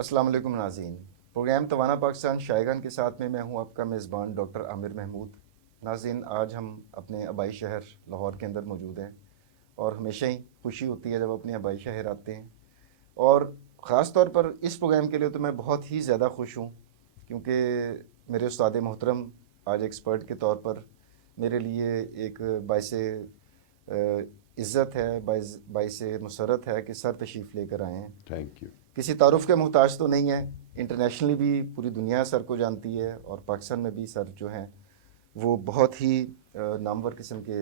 السلام علیکم ناظرین، پروگرام توانا پاکستان شائقان کے ساتھ میں ہوں آپ کا میزبان ڈاکٹر عامر محمود۔ ناظرین، آج ہم اپنے آبائی شہر لاہور کے اندر موجود ہیں اور ہمیشہ ہی خوشی ہوتی ہے جب اپنے آبائی شہر آتے ہیں، اور خاص طور پر اس پروگرام کے لیے تو میں بہت ہی زیادہ خوش ہوں کیونکہ میرے استاد محترم آج ایکسپرٹ کے طور پر میرے لیے ایک باعث عزت ہے، باعث مسرت ہے کہ سر تشریف لے کر آئے ہیں۔ Thank you. کسی تعارف کے محتاج تو نہیں ہے، انٹرنیشنلی بھی پوری دنیا سر کو جانتی ہے اور پاکستان میں بھی سر جو ہیں وہ بہت ہی نامور قسم کے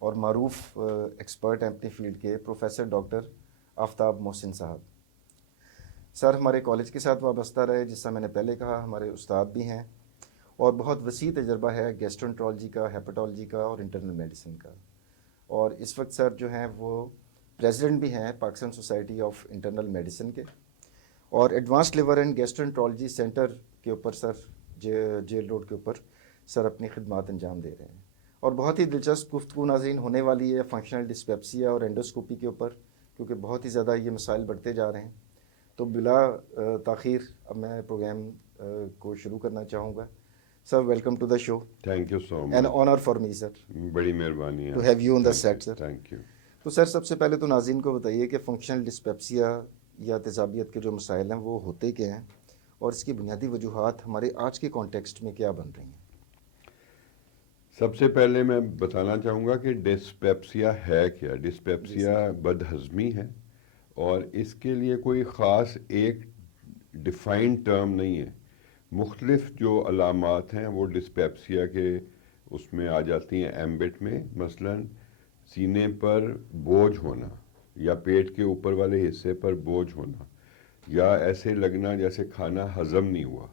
اور معروف ایکسپرٹ ہیں اپنی فیلڈ کے، پروفیسر ڈاکٹر آفتاب محسن صاحب۔ سر ہمارے کالج کے ساتھ وابستہ رہے، جس سے میں نے پہلے کہا، ہمارے استاد بھی ہیں اور بہت وسیع تجربہ ہے گیسٹرونٹرولوجی کا، ہیپاٹالوجی کا اور انٹرنل میڈیسن کا، اور اس وقت سر جو ہیں وہ پریزیڈنٹ بھی ہیں Pakistan society of internal medicine کے، اور ایڈوانس لیور اینڈ گیسٹرونٹرولوجی سینٹر کے اوپر سر جیل روڈ کے اوپر سر اپنی خدمات انجام دے رہے ہیں۔ اور بہت ہی دلچسپ گفتگو ناظرین ہونے والی ہے فنکشنل ڈسپیپسیا اور اینڈوسکوپی کے اوپر، کیونکہ بہت ہی زیادہ یہ مسائل بڑھتے جا رہے ہیں۔ تو بلا تاخیر اب میں پروگرام کو شروع کرنا چاہوں گا۔ Sir welcome to the show. Thank you so much. An honour for me sir, بڑی مہربانی ہے to have you on the set sir. Thank you. تو سر سب سے پہلے تو ناظرین کو بتائیے کہ فنکشنل ڈسپیپسیا یا تیزابیت کے جو مسائل ہیں وہ ہوتے کیا ہیں، اور اس کی بنیادی وجوہات ہمارے آج کے کانٹیکسٹ میں کیا بن رہی ہیں؟ سب سے پہلے میں بتانا چاہوں گا کہ ڈسپیپسیا ہے کیا۔ ڈسپیپسیا بد ہضمی ہے، اور اس کے لیے کوئی خاص ایک ڈیفائنڈ ٹرم نہیں ہے۔ مختلف جو علامات ہیں وہ ڈسپیپسیا کے اس میں آ جاتی ہیں ایمبٹ میں، مثلاً سینے پر بوجھ ہونا، یا پیٹ کے اوپر والے حصے پر بوجھ ہونا، یا ایسے لگنا جیسے کھانا ہضم نہیں ہوا۔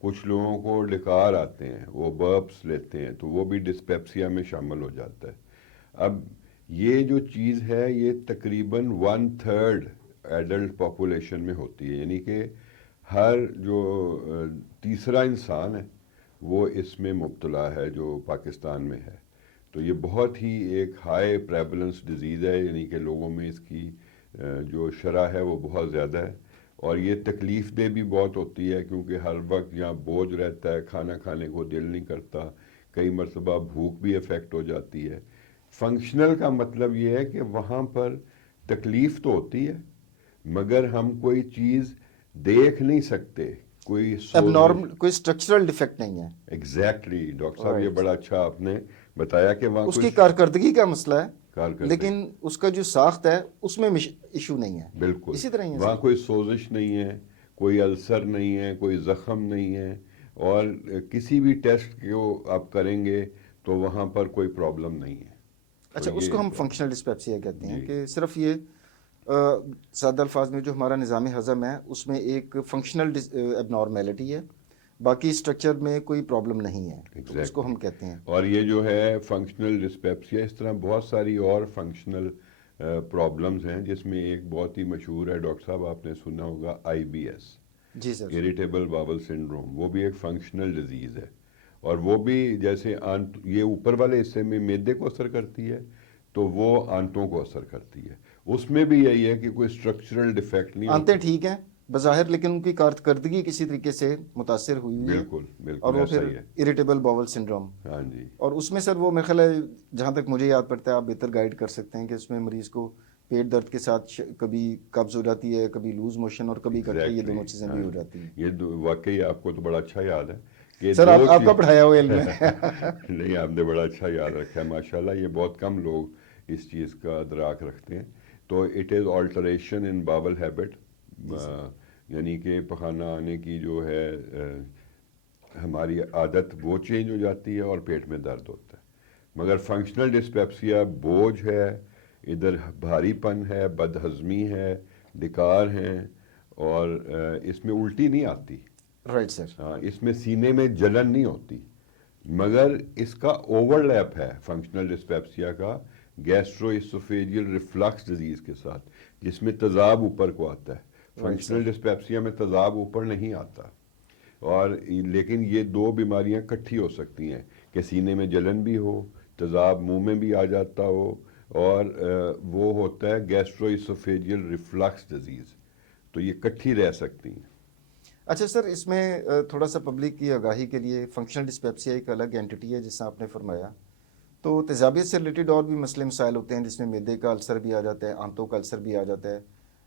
کچھ لوگوں کو ڈکار آتے ہیں، وہ برپس لیتے ہیں، تو وہ بھی ڈسپیپسیا میں شامل ہو جاتا ہے۔ اب یہ جو چیز ہے یہ تقریباً 1/3 ایڈلٹ پاپولیشن میں ہوتی ہے، یعنی کہ ہر جو تیسرا انسان ہے وہ اس میں مبتلا ہے جو پاکستان میں ہے۔ تو یہ بہت ہی ایک ہائی پریولنس ڈیزیز ہے، یعنی کہ لوگوں میں اس کی جو شرح ہے وہ بہت زیادہ ہے، اور یہ تکلیف دہ بھی بہت ہوتی ہے کیونکہ ہر وقت یہاں بوجھ رہتا ہے، کھانا کھانے کو دل نہیں کرتا، کئی مرتبہ بھوک بھی افیکٹ ہو جاتی ہے۔ فنکشنل کا مطلب یہ ہے کہ وہاں پر تکلیف تو ہوتی ہے مگر ہم کوئی چیز دیکھ نہیں سکتے، کوئی اب نارمل کوئی اسٹرکچرل ڈیفیکٹ نہیں ہے۔ ایگزیکٹلی ڈاکٹر صاحب، یہ بڑا اچھا آپ نے بتایا کہ وہاں اس کی کارکردگی کا مسئلہ ہے، کارکردگی، لیکن اس کا جو ساخت ہے اس میں ایشو نہیں ہے۔ بالکل اسی طرح ہی ہے وہاں کوئی سوزش نہیں ہے، کوئی السر نہیں ہے، کوئی زخم نہیں ہے، اور کسی بھی ٹیسٹ کو آپ کریں گے تو وہاں پر کوئی پرابلم نہیں ہے۔ اچھا، اس کو ہم فنکشنل ڈسپیپسیا کہتے ہیں جی۔ کہ صرف یہ سادہ الفاظ میں جو ہمارا نظام ہضم ہے اس میں ایک فنکشنل ایب نارمیلٹی ہے، باقی اسٹرکچر میں کوئی پرابلم نہیں ہے، تو اس کو ہم کہتے ہیں۔ اور یہ جو ہے فنکشنل ڈسپیپسیا، اس طرح بہت ساری اور فنکشنل پرابلمز ہیں، جس میں ایک بہت ہی مشہور ہے ڈاکٹر صاحب، آپ نے سنا ہوگا IBS، جی سر، اریٹیبل باول سنڈروم۔ وہ بھی ایک فنکشنل ڈیزیز ہے، اور وہ بھی جیسے یہ اوپر والے حصے میں معدے کو اثر کرتی ہے تو وہ آنتوں کو اثر کرتی ہے۔ اس میں بھی یہی ہے کہ کوئی اسٹرکچرل ڈیفیکٹ نہیں آنتیں ٹھیک ہیں بظاہر، لیکن ان کی کارکردگی کسی طریقے سے متاثر ہوئی ہے، بالکل اور وہ ایسا پھر ہی ہے۔ اریٹیبل باول سنڈروم۔ ہاں جی۔ اور اس میں سر وہ میرے خیال ہے، جہاں تک مجھے یاد پڑتا ہے، آپ بہتر گائیڈ کر سکتے ہیں کہ اس میں مریض کو پیٹ درد کے ساتھ کبھی قبض ہو جاتی ہے، کبھی لوز موشن، اور کبھی اکٹھے یہ دونوں چیزیں بھی ہو جاتی ہیں۔ یہ واقعی آپ کو تو بڑا اچھا یاد ہے کہ سر آپ کا پڑھایا ہوا علم ہے۔ نہیں، آپ نے بڑا اچھا یاد رکھا ہے ماشاءاللہ، یہ بہت کم لوگ اس چیز کا ادراک رکھتے ہیں۔ تو it is alteration in bowel habit, یعنی کہ پخانہ آنے کی جو ہے ہماری عادت وہ چینج ہو جاتی ہے اور پیٹ میں درد ہوتا ہے۔ مگر فنکشنل ڈسپیپسیا بوجھ ہے، ادھر بھاری پن ہے، بد ہضمی ہے، ڈکار ہیں، اور اس میں الٹی نہیں آتی۔ Right sir. ہاں، اس میں سینے میں جلن نہیں ہوتی، مگر اس کا اوور لیپ ہے فنکشنل ڈسپیپسیا کا گیسٹرو اسوفیجیل ریفلکس ڈیزیز کے ساتھ، جس میں تیزاب اوپر کو آتا ہے۔ فنکشنل ڈسپیپسیا میں تیزاب اوپر نہیں آتا، اور لیکن یہ دو بیماریاں کٹھی ہو سکتی ہیں کہ سینے میں جلن بھی ہو، تیزاب منہ میں بھی آ جاتا ہو، اور وہ ہوتا ہے گیسٹرو اسوفیجیل ریفلکس ڈیزیز۔ تو یہ کٹھی رہ سکتی ہیں۔ اچھا سر، اس میں تھوڑا سا پبلک کی آگاہی کے لیے فنکشنل ڈسپیپسیا ایک الگ اینٹی ہے جس سے آپ نے فرمایا، تو تیزابیت سے ریلیٹڈ اور بھی مسئلے مسائل ہوتے ہیں جس میں معدے کا السر بھی آ جاتا ہے، آنتوں کا السر بھی آ جاتا ہے،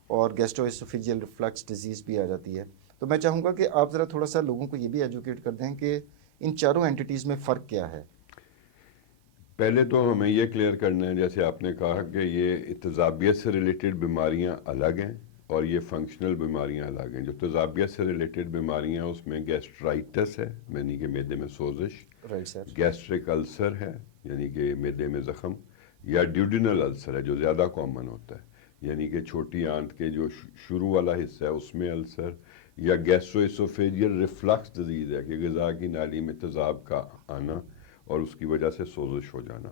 اور گیسٹرو اسوفیجیل ریفلکس ڈیزیز بھی آ جاتی ہے. تو میں چاہوں گا کہ آپ ذرا تھوڑا سا لوگوں کو یہ بھی ایجوکیٹ کر دیں کہ ان چاروں اینٹیز میں فرق کیا ہے. پہلے تو ہمیں یہ کلیئر کرنا ہے، جیسے آپ نے کہا کہ یہ تیزابیت سے ریلیٹڈ بیماریاں الگ ہیں اور یہ فنکشنل بیماریاں الگ ہیں. جو تیزابیت سے ریلیٹڈ بیماریاں اس میں گیسٹرائٹس ہے یعنی کہ معدے میں سوزش، رائٹ سر. گیسٹرک السر ہے یعنی کہ معدے میں زخم، یا ڈیوڈینل السر ہے جو زیادہ کامن ہوتا ہے یعنی کہ چھوٹی آنت کے جو شروع والا حصہ ہے اس میں السر، یا گیسٹرو اسوفیجیل ریفلکس ڈیزیز ہے کہ غذا کی نالی میں تیزاب کا آنا اور اس کی وجہ سے سوزش ہو جانا.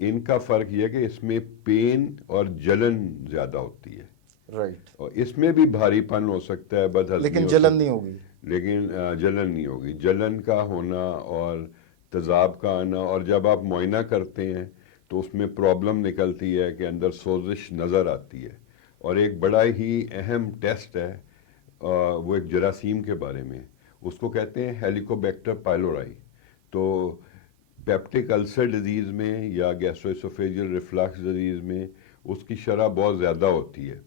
ان کا فرق یہ ہے کہ اس میں پین اور جلن زیادہ ہوتی ہے، رائٹ. اور اس میں بھی بھاری پن ہو سکتا ہے، بد ہضمی لیکن ہو جلن سکتی نہیں ہوگی. لیکن جلن نہیں ہوگی. جلن کا ہونا اور تیزاب کا آنا، اور جب آپ معائنہ کرتے ہیں تو اس میں پرابلم نکلتی ہے کہ اندر سوزش نظر آتی ہے. اور ایک بڑا ہی اہم ٹیسٹ ہے وہ ایک جراثیم کے بارے میں، اس کو کہتے ہیں ہیلیکوبیکٹر پائلورائی. تو پیپٹک السر ڈیزیز میں یا گیسٹرو اسوفیجیل ریفلکس ڈیزیز میں اس کی شرح بہت زیادہ ہوتی ہے،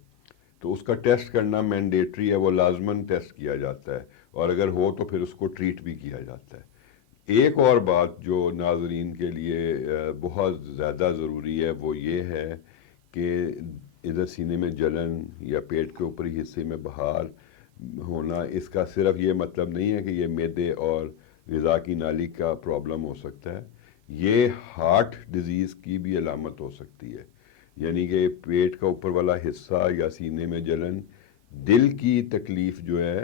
تو اس کا ٹیسٹ کرنا مینڈیٹری ہے، وہ لازماً ٹیسٹ کیا جاتا ہے، اور اگر ہو تو پھر اس کو ٹریٹ بھی کیا جاتا ہے. ایک اور بات جو ناظرین کے لیے بہت زیادہ ضروری ہے وہ یہ ہے کہ ادھر سینے میں جلن یا پیٹ کے اوپری حصے میں بہار ہونا، اس کا صرف یہ مطلب نہیں ہے کہ یہ معدے اور غذا کی نالی کا پرابلم ہو سکتا ہے، یہ ہارٹ ڈیزیز کی بھی علامت ہو سکتی ہے. یعنی کہ پیٹ کا اوپر والا حصہ یا سینے میں جلن دل کی تکلیف جو ہے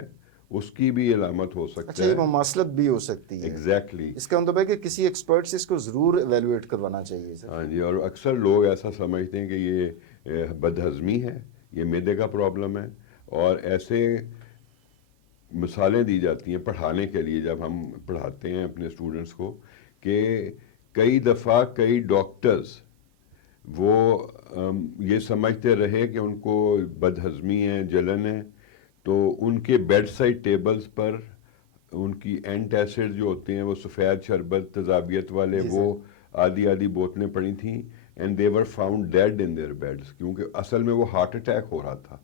اس کی بھی علامت ہو سکتا اچھا، ہے. یہ مماثلت بھی ہو سکتی ہے. ایگزیکٹلی. اس کا مطلب ہے کہ کسی ایکسپرٹ سے اس کو ضرور ایویلویٹ کروانا چاہیے سر. ہاں جی، اور اکثر لوگ ایسا سمجھتے ہیں کہ یہ بد ہضمی ہے، یہ معدے کا پرابلم ہے، اور ایسے مثالیں دی جاتی ہیں پڑھانے کے لیے جب ہم پڑھاتے ہیں اپنے اسٹوڈنٹس کو، کہ کئی دفعہ کئی ڈاکٹرز وہ یہ سمجھتے رہے کہ ان کو بد ہضمی ہے، جلن ہے، تو ان کے بیڈ سائڈ ٹیبلز پر ان کی اینٹ ایسڈ جو ہوتے ہیں وہ سفید شربت تیزابیت والے جی وہ سر. آدھی بوتلیں پڑی تھیں، and they were found dead in their beds, کیونکہ اصل میں وہ ہارٹ اٹیک ہو رہا تھا.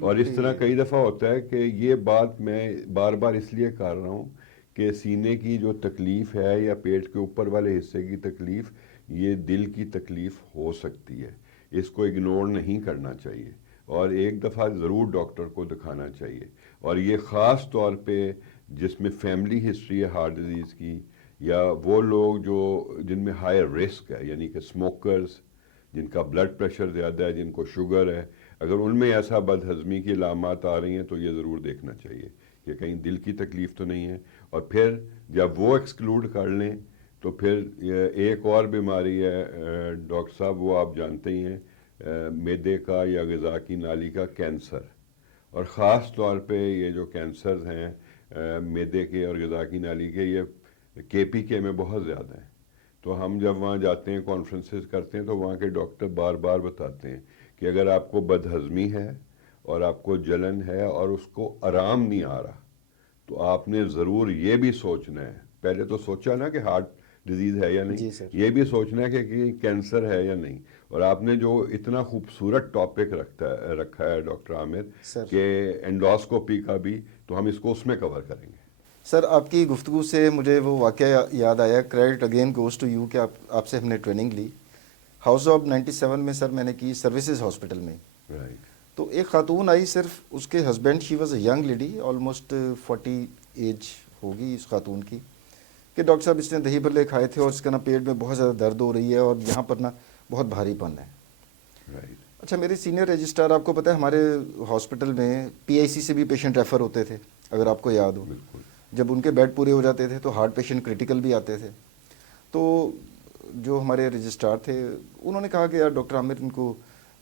اور اس طرح کئی دفعہ ہوتا ہے کہ یہ بات میں بار بار اس لیے کر رہا ہوں کہ سینے کی جو تکلیف ہے یا پیٹ کے اوپر والے حصے کی تکلیف یہ دل کی تکلیف ہو سکتی ہے، اس کو اگنور نہیں کرنا چاہیے، اور ایک دفعہ ضرور ڈاکٹر کو دکھانا چاہیے. اور یہ خاص طور پہ جس میں فیملی ہسٹری ہے ہارٹ ڈیزیز کی، یا وہ لوگ جن میں ہائی رسک ہے یعنی کہ سموکرز، جن کا بلڈ پریشر زیادہ ہے، جن کو شوگر ہے، اگر ان میں ایسا بد ہضمی کی علامات آ رہی ہیں تو یہ ضرور دیکھنا چاہیے کہ کہیں دل کی تکلیف تو نہیں ہے. اور پھر جب وہ ایکسکلوڈ کر لیں تو پھر ایک اور بیماری ہے ڈاکٹر صاحب، وہ آپ جانتے ہی ہیں، معدے کا یا غذا کی نالی کا کینسر. اور خاص طور پہ یہ جو کینسرز ہیں معدے کے اور غذا کی نالی کے، یہ KPK میں بہت زیادہ ہیں. تو ہم جب وہاں جاتے ہیں کانفرنسز کرتے ہیں تو وہاں کے ڈاکٹر بار بار بتاتے ہیں کہ اگر آپ کو بد ہضمی ہے اور آپ کو جلن ہے اور اس کو آرام نہیں آ رہا تو آپ نے ضرور یہ بھی سوچنا ہے، پہلے تو سوچا نا کہ ہارٹ ڈیزیز ہے یا نہیں، جی سر. یہ بھی سوچنا ہے کہ کینسر ہے یا نہیں. اور آپ نے جو اتنا خوبصورت ٹاپک رکھا ہے ڈاکٹر عامر سر. کہ انڈوسکوپی کا بھی، تو ہم اس کو اس میں کور کریں گے. سر، آپ کی گفتگو سے مجھے وہ واقعہ یاد آیا، credit again goes to you, کہ آپ سے ہم نے ٹریننگ لی ہاؤس آف 97 میں سر، میں نے کی سروسز ہاسپٹل میں. رائٹ. تو ایک خاتون آئی، صرف اس کے husband, she was a young lady, almost 40 age ہوگی اس خاتون کی، کہ ڈاکٹر صاحب اس نے دہی بھلے کھائے تھے اور اس کا نا پیٹ میں بہت زیادہ درد ہو رہی ہے اور یہاں پر نا بہت بھاری پن ہے. رائٹ. اچھا، میرے سینئر رجسٹرار، آپ کو پتہ ہے ہمارے ہاسپٹل میں PIC سے بھی پیشنٹ ریفر ہوتے تھے، اگر آپ کو یاد ہو. بالکل. جب ان کے بیڈ پورے ہو جاتے تھے تو ہارٹ پیشنٹ کریٹیکل بھی آتے تھے. تو جو ہمارے رجسٹرار تھے انہوں نے کہا کہ یار ڈاکٹر عامر، ان کو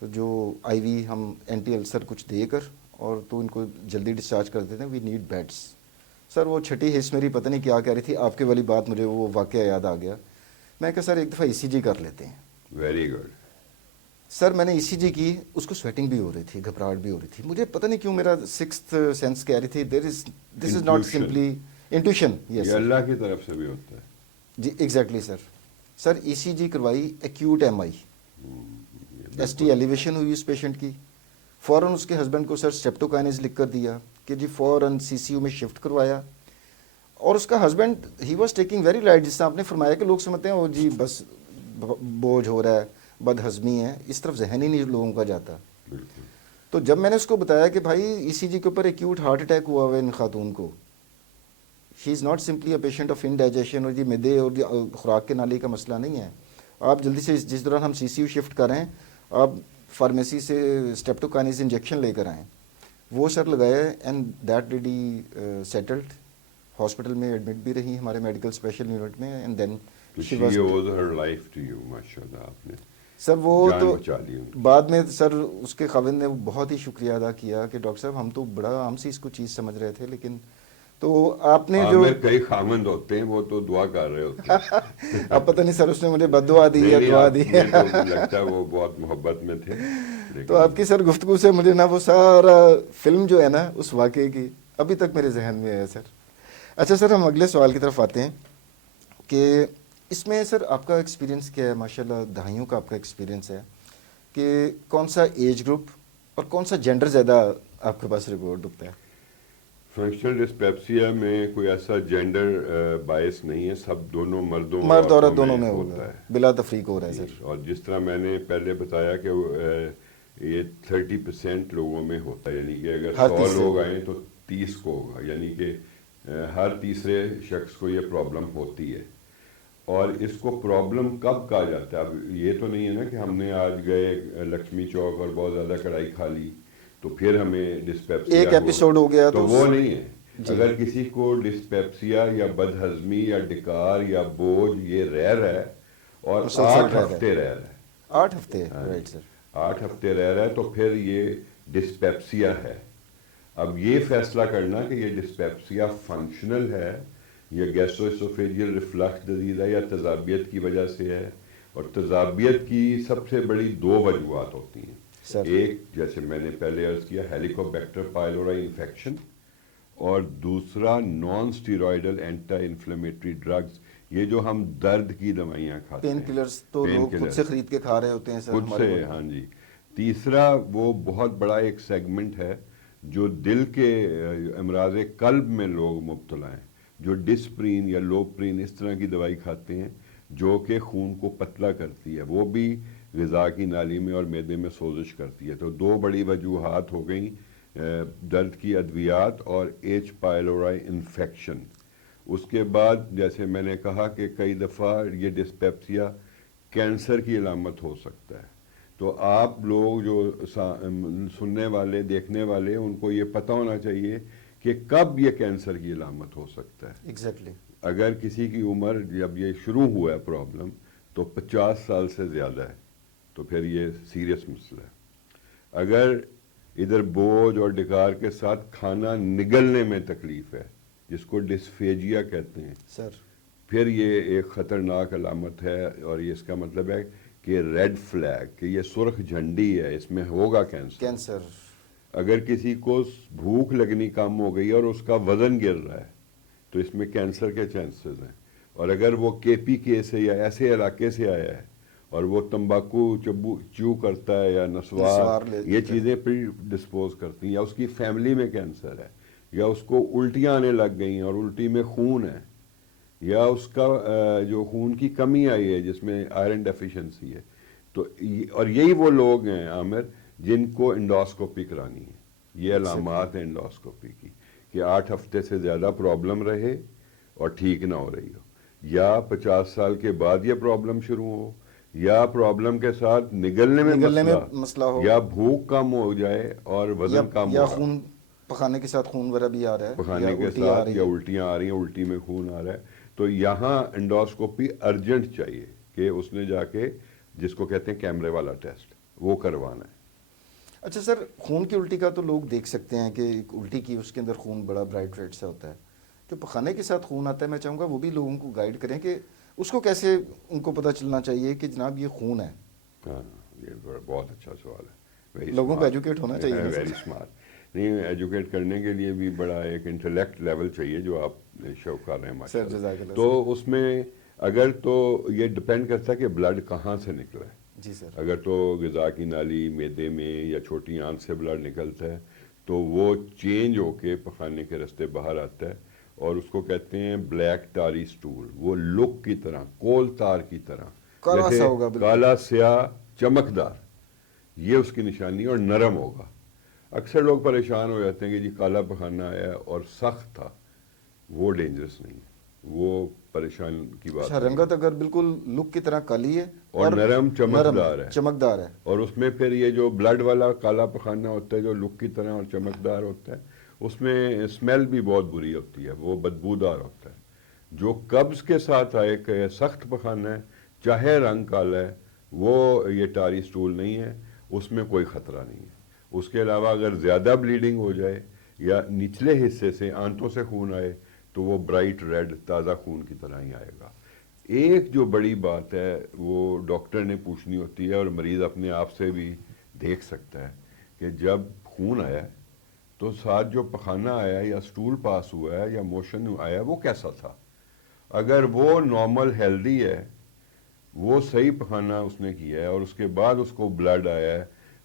جو IV ہم اینٹی السر کچھ دے کر اور تو ان کو جلدی ڈسچارج کر دیتے ہیں، وی نیڈ بیڈس. سر وہ چھٹی حص میری پتہ نہیں کیا کہہ رہی تھی، آپ کے والی بات مجھے وہ واقعہ یاد آ گیا. میں کہا سر ایک دفعہ ECG کر لیتے ہیں. Very good. سر میں نے ای سی جی کی, اس کو سویٹنگ بھی ہو رہی تھی, گھبراہٹ بھی ہو رہی تھی. مجھے پتہ نہیں کیوں میرا سکستھ سینس کہہ رہی تھی this is not Intuition. Simply intuition. Yes یہ سر, اللہ کی طرف سے بھی ہوتا ہے. جی ایگزیکٹلی سر. سر ای سی جی کروائی, ایکیوٹ ایم آئی, ایس ٹی ایلیویشن ہوئی اس پیشنٹ کی. فوراً اس کے ہسبینڈ کو سر اسٹیپٹوکائنز لکھ کر دیا کہ جی فوراً سی سی یو میں شفٹ کروایا. اور اس کا husband he was taking very light, جس طرح آپ نے فرمایا کہ لوگ سمجھتے ہیں وہ جی بس بوجھ ہو رہا ہے, بد ہضمی ہے, اس طرف ذہن ہی نہیں لوگوں کا جاتا. بالکل. تو جب میں نے اس کو بتایا کہ بھائی ای سی جی کے اوپر ایکیوٹ ہارٹ اٹیک ہوا ہوا ہے ان خاتون کو, she is not simply a patient of indigestion اور جی معدے اور خوراک کے نالی کا مسئلہ نہیں ہے. آپ جلدی سے جس دوران ہم سی سی یو شفٹ کریں, آپ فارمیسی سے اسٹیپٹوکائنز انجیکشن لے کر آئیں. وہ سر لگایا and that lady settled, hospital میں ایڈمٹ بھی رہی ہمارے میڈیکل اسپیشل یونٹ میں. And then She owes her life to you, ماشاءاللہ. آپ نے سر وہ جان تو بچا لی ان کی. بعد میں سر اس کے خاوند نے بہت ہی شکریہ ادا کیا کہ ڈاکٹر صاحب ہم تو بڑا عام سی اس کو چیز سمجھ رہے تھے, لیکن تو آپ نے جو عامر کئی خامند ہوتے ہیں, وہ تو دعا کر رہے ہوتے ہیں. اب پتہ نہیں سر اس نے مجھے بد دعا دی یا نہیں, دعا آپ دی. یہ تو لگتا ہے وہ بہت محبت میں تھے. تو آپ کی سر گفتگو سے مجھے نا وہ سارا فلم جو ہے نا اس واقعے کی ابھی تک میرے ذہن میں ہے سر. اچھا سر, ہم اگلے سوال کی طرف آتے ہیں کہ اس میں سر آپ کا ایکسپیرینس کیا ہے؟ ماشاءاللہ دہائیوں کا آپ کا ایکسپیرینس ہے کہ کون سا ایج گروپ اور کون سا جینڈر زیادہ آپ کے پاس رپورٹ ہوتا ہے؟ فنکشنل ڈسپیپسیا میں کوئی ایسا جینڈر باعث نہیں ہے, سب دونوں مردوں مرد عورتوں عورت دونوں میں ہوتا ہوگا, ہے. بلا تفریق ہو رہا ہے سر. اور جس طرح میں نے پہلے بتایا کہ یہ 30% لوگوں میں ہوتا ہے, یعنی کہ اگر ہر 100 تیسرے لوگ کو. آئیں تو 30 کو ہوگا, یعنی کہ ہر تیسرے شخص کو یہ پرابلم ہوتی ہے. اور اس کو پرابلم کب کہا جاتا ہے؟ اب یہ تو نہیں ہے نا کہ ہم نے آج گئے لکشمی چوک اور بہت زیادہ کڑھائی کھا لی تو پھر ہمیں ڈسپیپسیا ایک ایپیسوڈ ہو گیا تو وہ نہیں ہے. اگر کسی کو ڈسپیپسیا یا بدہضمی یا ڈکار یا بوجھ یہ رہ رہا ہے اور 8 ہفتے رہ رہا ہے, 8 ہفتے, رائٹ سر, 8 ہفتے رہ رہا ہے تو پھر یہ ڈسپیپسیا ہے. اب یہ فیصلہ کرنا کہ یہ ڈسپیپسیا فنکشنل ہے یا گیسٹرو اسوفیجیل ریفلکس ڈیزیز ہے یا تذابیت کی وجہ سے ہے. اور تذابیت کی سب سے بڑی 2 وجوہات ہوتی ہیں. ایک جیسے میں نے پہلے عرض کیا ہیلیکوبیکٹر پائلورائی انفیکشن, اور دوسرا نان اسٹیرائڈل اینٹی انفلیمیٹری ڈرگز, یہ جو ہم درد کی دوائیاں کھاتے ہیں, پین کلرز تو لوگ خود سے خرید کے کھا رہے ہوتے ہیں سر خود ہمارے سے. ہاں جی. تیسرا وہ بہت بڑا ایک سیگمنٹ ہے جو دل کے امراض قلب میں لوگ مبتلا ہیں, جو ڈسپرین یا لوپرین اس طرح کی دوائی کھاتے ہیں جو کہ خون کو پتلا کرتی ہے, وہ بھی غذا کی نالی میں اور معدے میں سوزش کرتی ہے. تو 2 بڑی وجوہات ہو گئیں, درد کی ادویات اور ایچ پائلورائی انفیکشن. اس کے بعد جیسے میں نے کہا کہ کئی دفعہ یہ ڈسپیپسیا کینسر کی علامت ہو سکتا ہے. تو آپ لوگ جو سننے والے دیکھنے والے ان کو یہ پتہ ہونا چاہیے کہ کب یہ کینسر کی علامت ہو سکتا ہے. ایگزیکٹلی. اگر کسی کی عمر جب یہ شروع ہوا ہے پرابلم تو 50 سال سے زیادہ ہے تو پھر یہ سیریس مسئلہ ہے. اگر ادھر بوجھ اور ڈکار کے ساتھ کھانا نگلنے میں تکلیف ہے جس کو ڈسفیجیا کہتے ہیں سر, پھر یہ ایک خطرناک علامت ہے, اور یہ اس کا مطلب ہے کہ ریڈ فلیگ, کہ یہ سرخ جھنڈی ہے, اس میں ہوگا کینسر. اگر کسی کو بھوک لگنی کم ہو گئی اور اس کا وزن گر رہا ہے تو اس میں کینسر کے چانسز ہیں. اور اگر وہ KPK سے یا ایسے علاقے سے آیا ہے اور وہ تمباکو چو کرتا ہے یا نسوار, یہ چیزیں پری ڈسپوز کرتی ہیں, یا اس کی فیملی میں کینسر ہے, یا اس کو الٹیاں آنے لگ گئی ہیں اور الٹی میں خون ہے, یا اس کا جو خون کی کمی آئی ہے جس میں آئرن ڈیفیشنسی ہے, تو اور یہی وہ لوگ ہیں عامر جن کو انڈوسکوپی کرانی ہے. یہ علامات ہیں انڈوسکوپی کی کہ 8 ہفتے سے زیادہ پرابلم رہے اور ٹھیک نہ ہو رہی ہو, یا 50 سال کے بعد یہ پرابلم شروع ہو, یا پرابلم کے ساتھ نگلنے میں مسئلہ ہو, یا بھوک کم ہو جائے اور وزن کم ہو, یا خون پخانے کے ساتھ خون وغیرہ بھی آ رہا ہے, پخانے کے ساتھ یا الٹیاں آ رہی ہیں, الٹی میں خون آ رہا ہے, تو یہاں انڈوسکوپی ارجنٹ چاہیے کہ اس نے جا کے جس کو کہتے ہیں کیمرے والا ٹیسٹ وہ کروانا ہے. اچھا سر, خون کی الٹی کا تو لوگ دیکھ سکتے ہیں کہ ایک الٹی کی اس کے اندر خون بڑا برائٹ ریڈ سے ہوتا ہے, جو پخانے کے ساتھ خون آتا ہے میں چاہوں گا وہ بھی لوگوں کو گائیڈ کریں کہ اس کو کیسے ان کو پتہ چلنا چاہیے کہ جناب یہ خون ہے. ہاں یہ بہت اچھا سوال ہے. لوگوں کو ایجوکیٹ ہونا چاہیے نا ویری سر. اسمارٹ. نہیں, ایجوکیٹ کرنے کے لیے بھی بڑا ایک انٹلیکٹ لیول چاہیے جو آپ شو کر رہے ہیں ماشاء سر جزاک اللہ. اللہ تو سر. اس میں اگر تو یہ ڈپینڈ کرتا ہے کہ بلڈ کہاں سے نکلا ہے. جی سر. اگر تو غذا کی نالی, معدے میں یا چھوٹی آنت سے بلڈ نکلتا ہے تو وہ چینج ہو کے پخانے کے راستے باہر آتا ہے, اور اس کو کہتے ہیں بلیک ٹاری سٹول. وہ لک کی طرح, کول تار کی طرح, کالا جیسے سا ہوگا بالکل. کالا سیاہ چمکدار, یہ اس کی نشانی, اور نرم ہوگا. اکثر لوگ پریشان ہو جاتے ہیں کہ جی کالا پخانہ آیا اور سخت تھا. وہ ڈینجرس نہیں ہے, وہ پریشان کی بات اچھا, نہیں رنگت ہے. اگر بالکل لک کی طرح کالی ہے اور نرم چمکدار ہے. چمکدار ہے. اور اس میں پھر یہ جو بلڈ والا کالا پخانہ ہوتا ہے جو لک کی طرح اور چمکدار ہوتا ہے, اس میں اسمیل بھی بہت بری ہوتی ہے, وہ بدبودار ہوتا ہے. جو قبض کے ساتھ آئے کہ سخت پخانہ ہے, چاہے رنگ کالا ہے, وہ یہ ٹاری سٹول نہیں ہے, اس میں کوئی خطرہ نہیں ہے. اس کے علاوہ اگر زیادہ بلیڈنگ ہو جائے یا نچلے حصے سے آنتوں سے خون آئے تو وہ برائٹ ریڈ تازہ خون کی طرح ہی آئے گا. ایک جو بڑی بات ہے وہ ڈاکٹر نے پوچھنی ہوتی ہے, اور مریض اپنے آپ سے بھی دیکھ سکتا ہے کہ جب خون آیا تو ساتھ جو پخانہ آیا یا سٹول پاس ہوا ہے یا موشن آیا وہ کیسا تھا. اگر وہ نارمل ہیلدی ہے, وہ صحیح پخانہ اس نے کیا ہے, اور اس کے بعد اس کو بلڈ آیا ہے,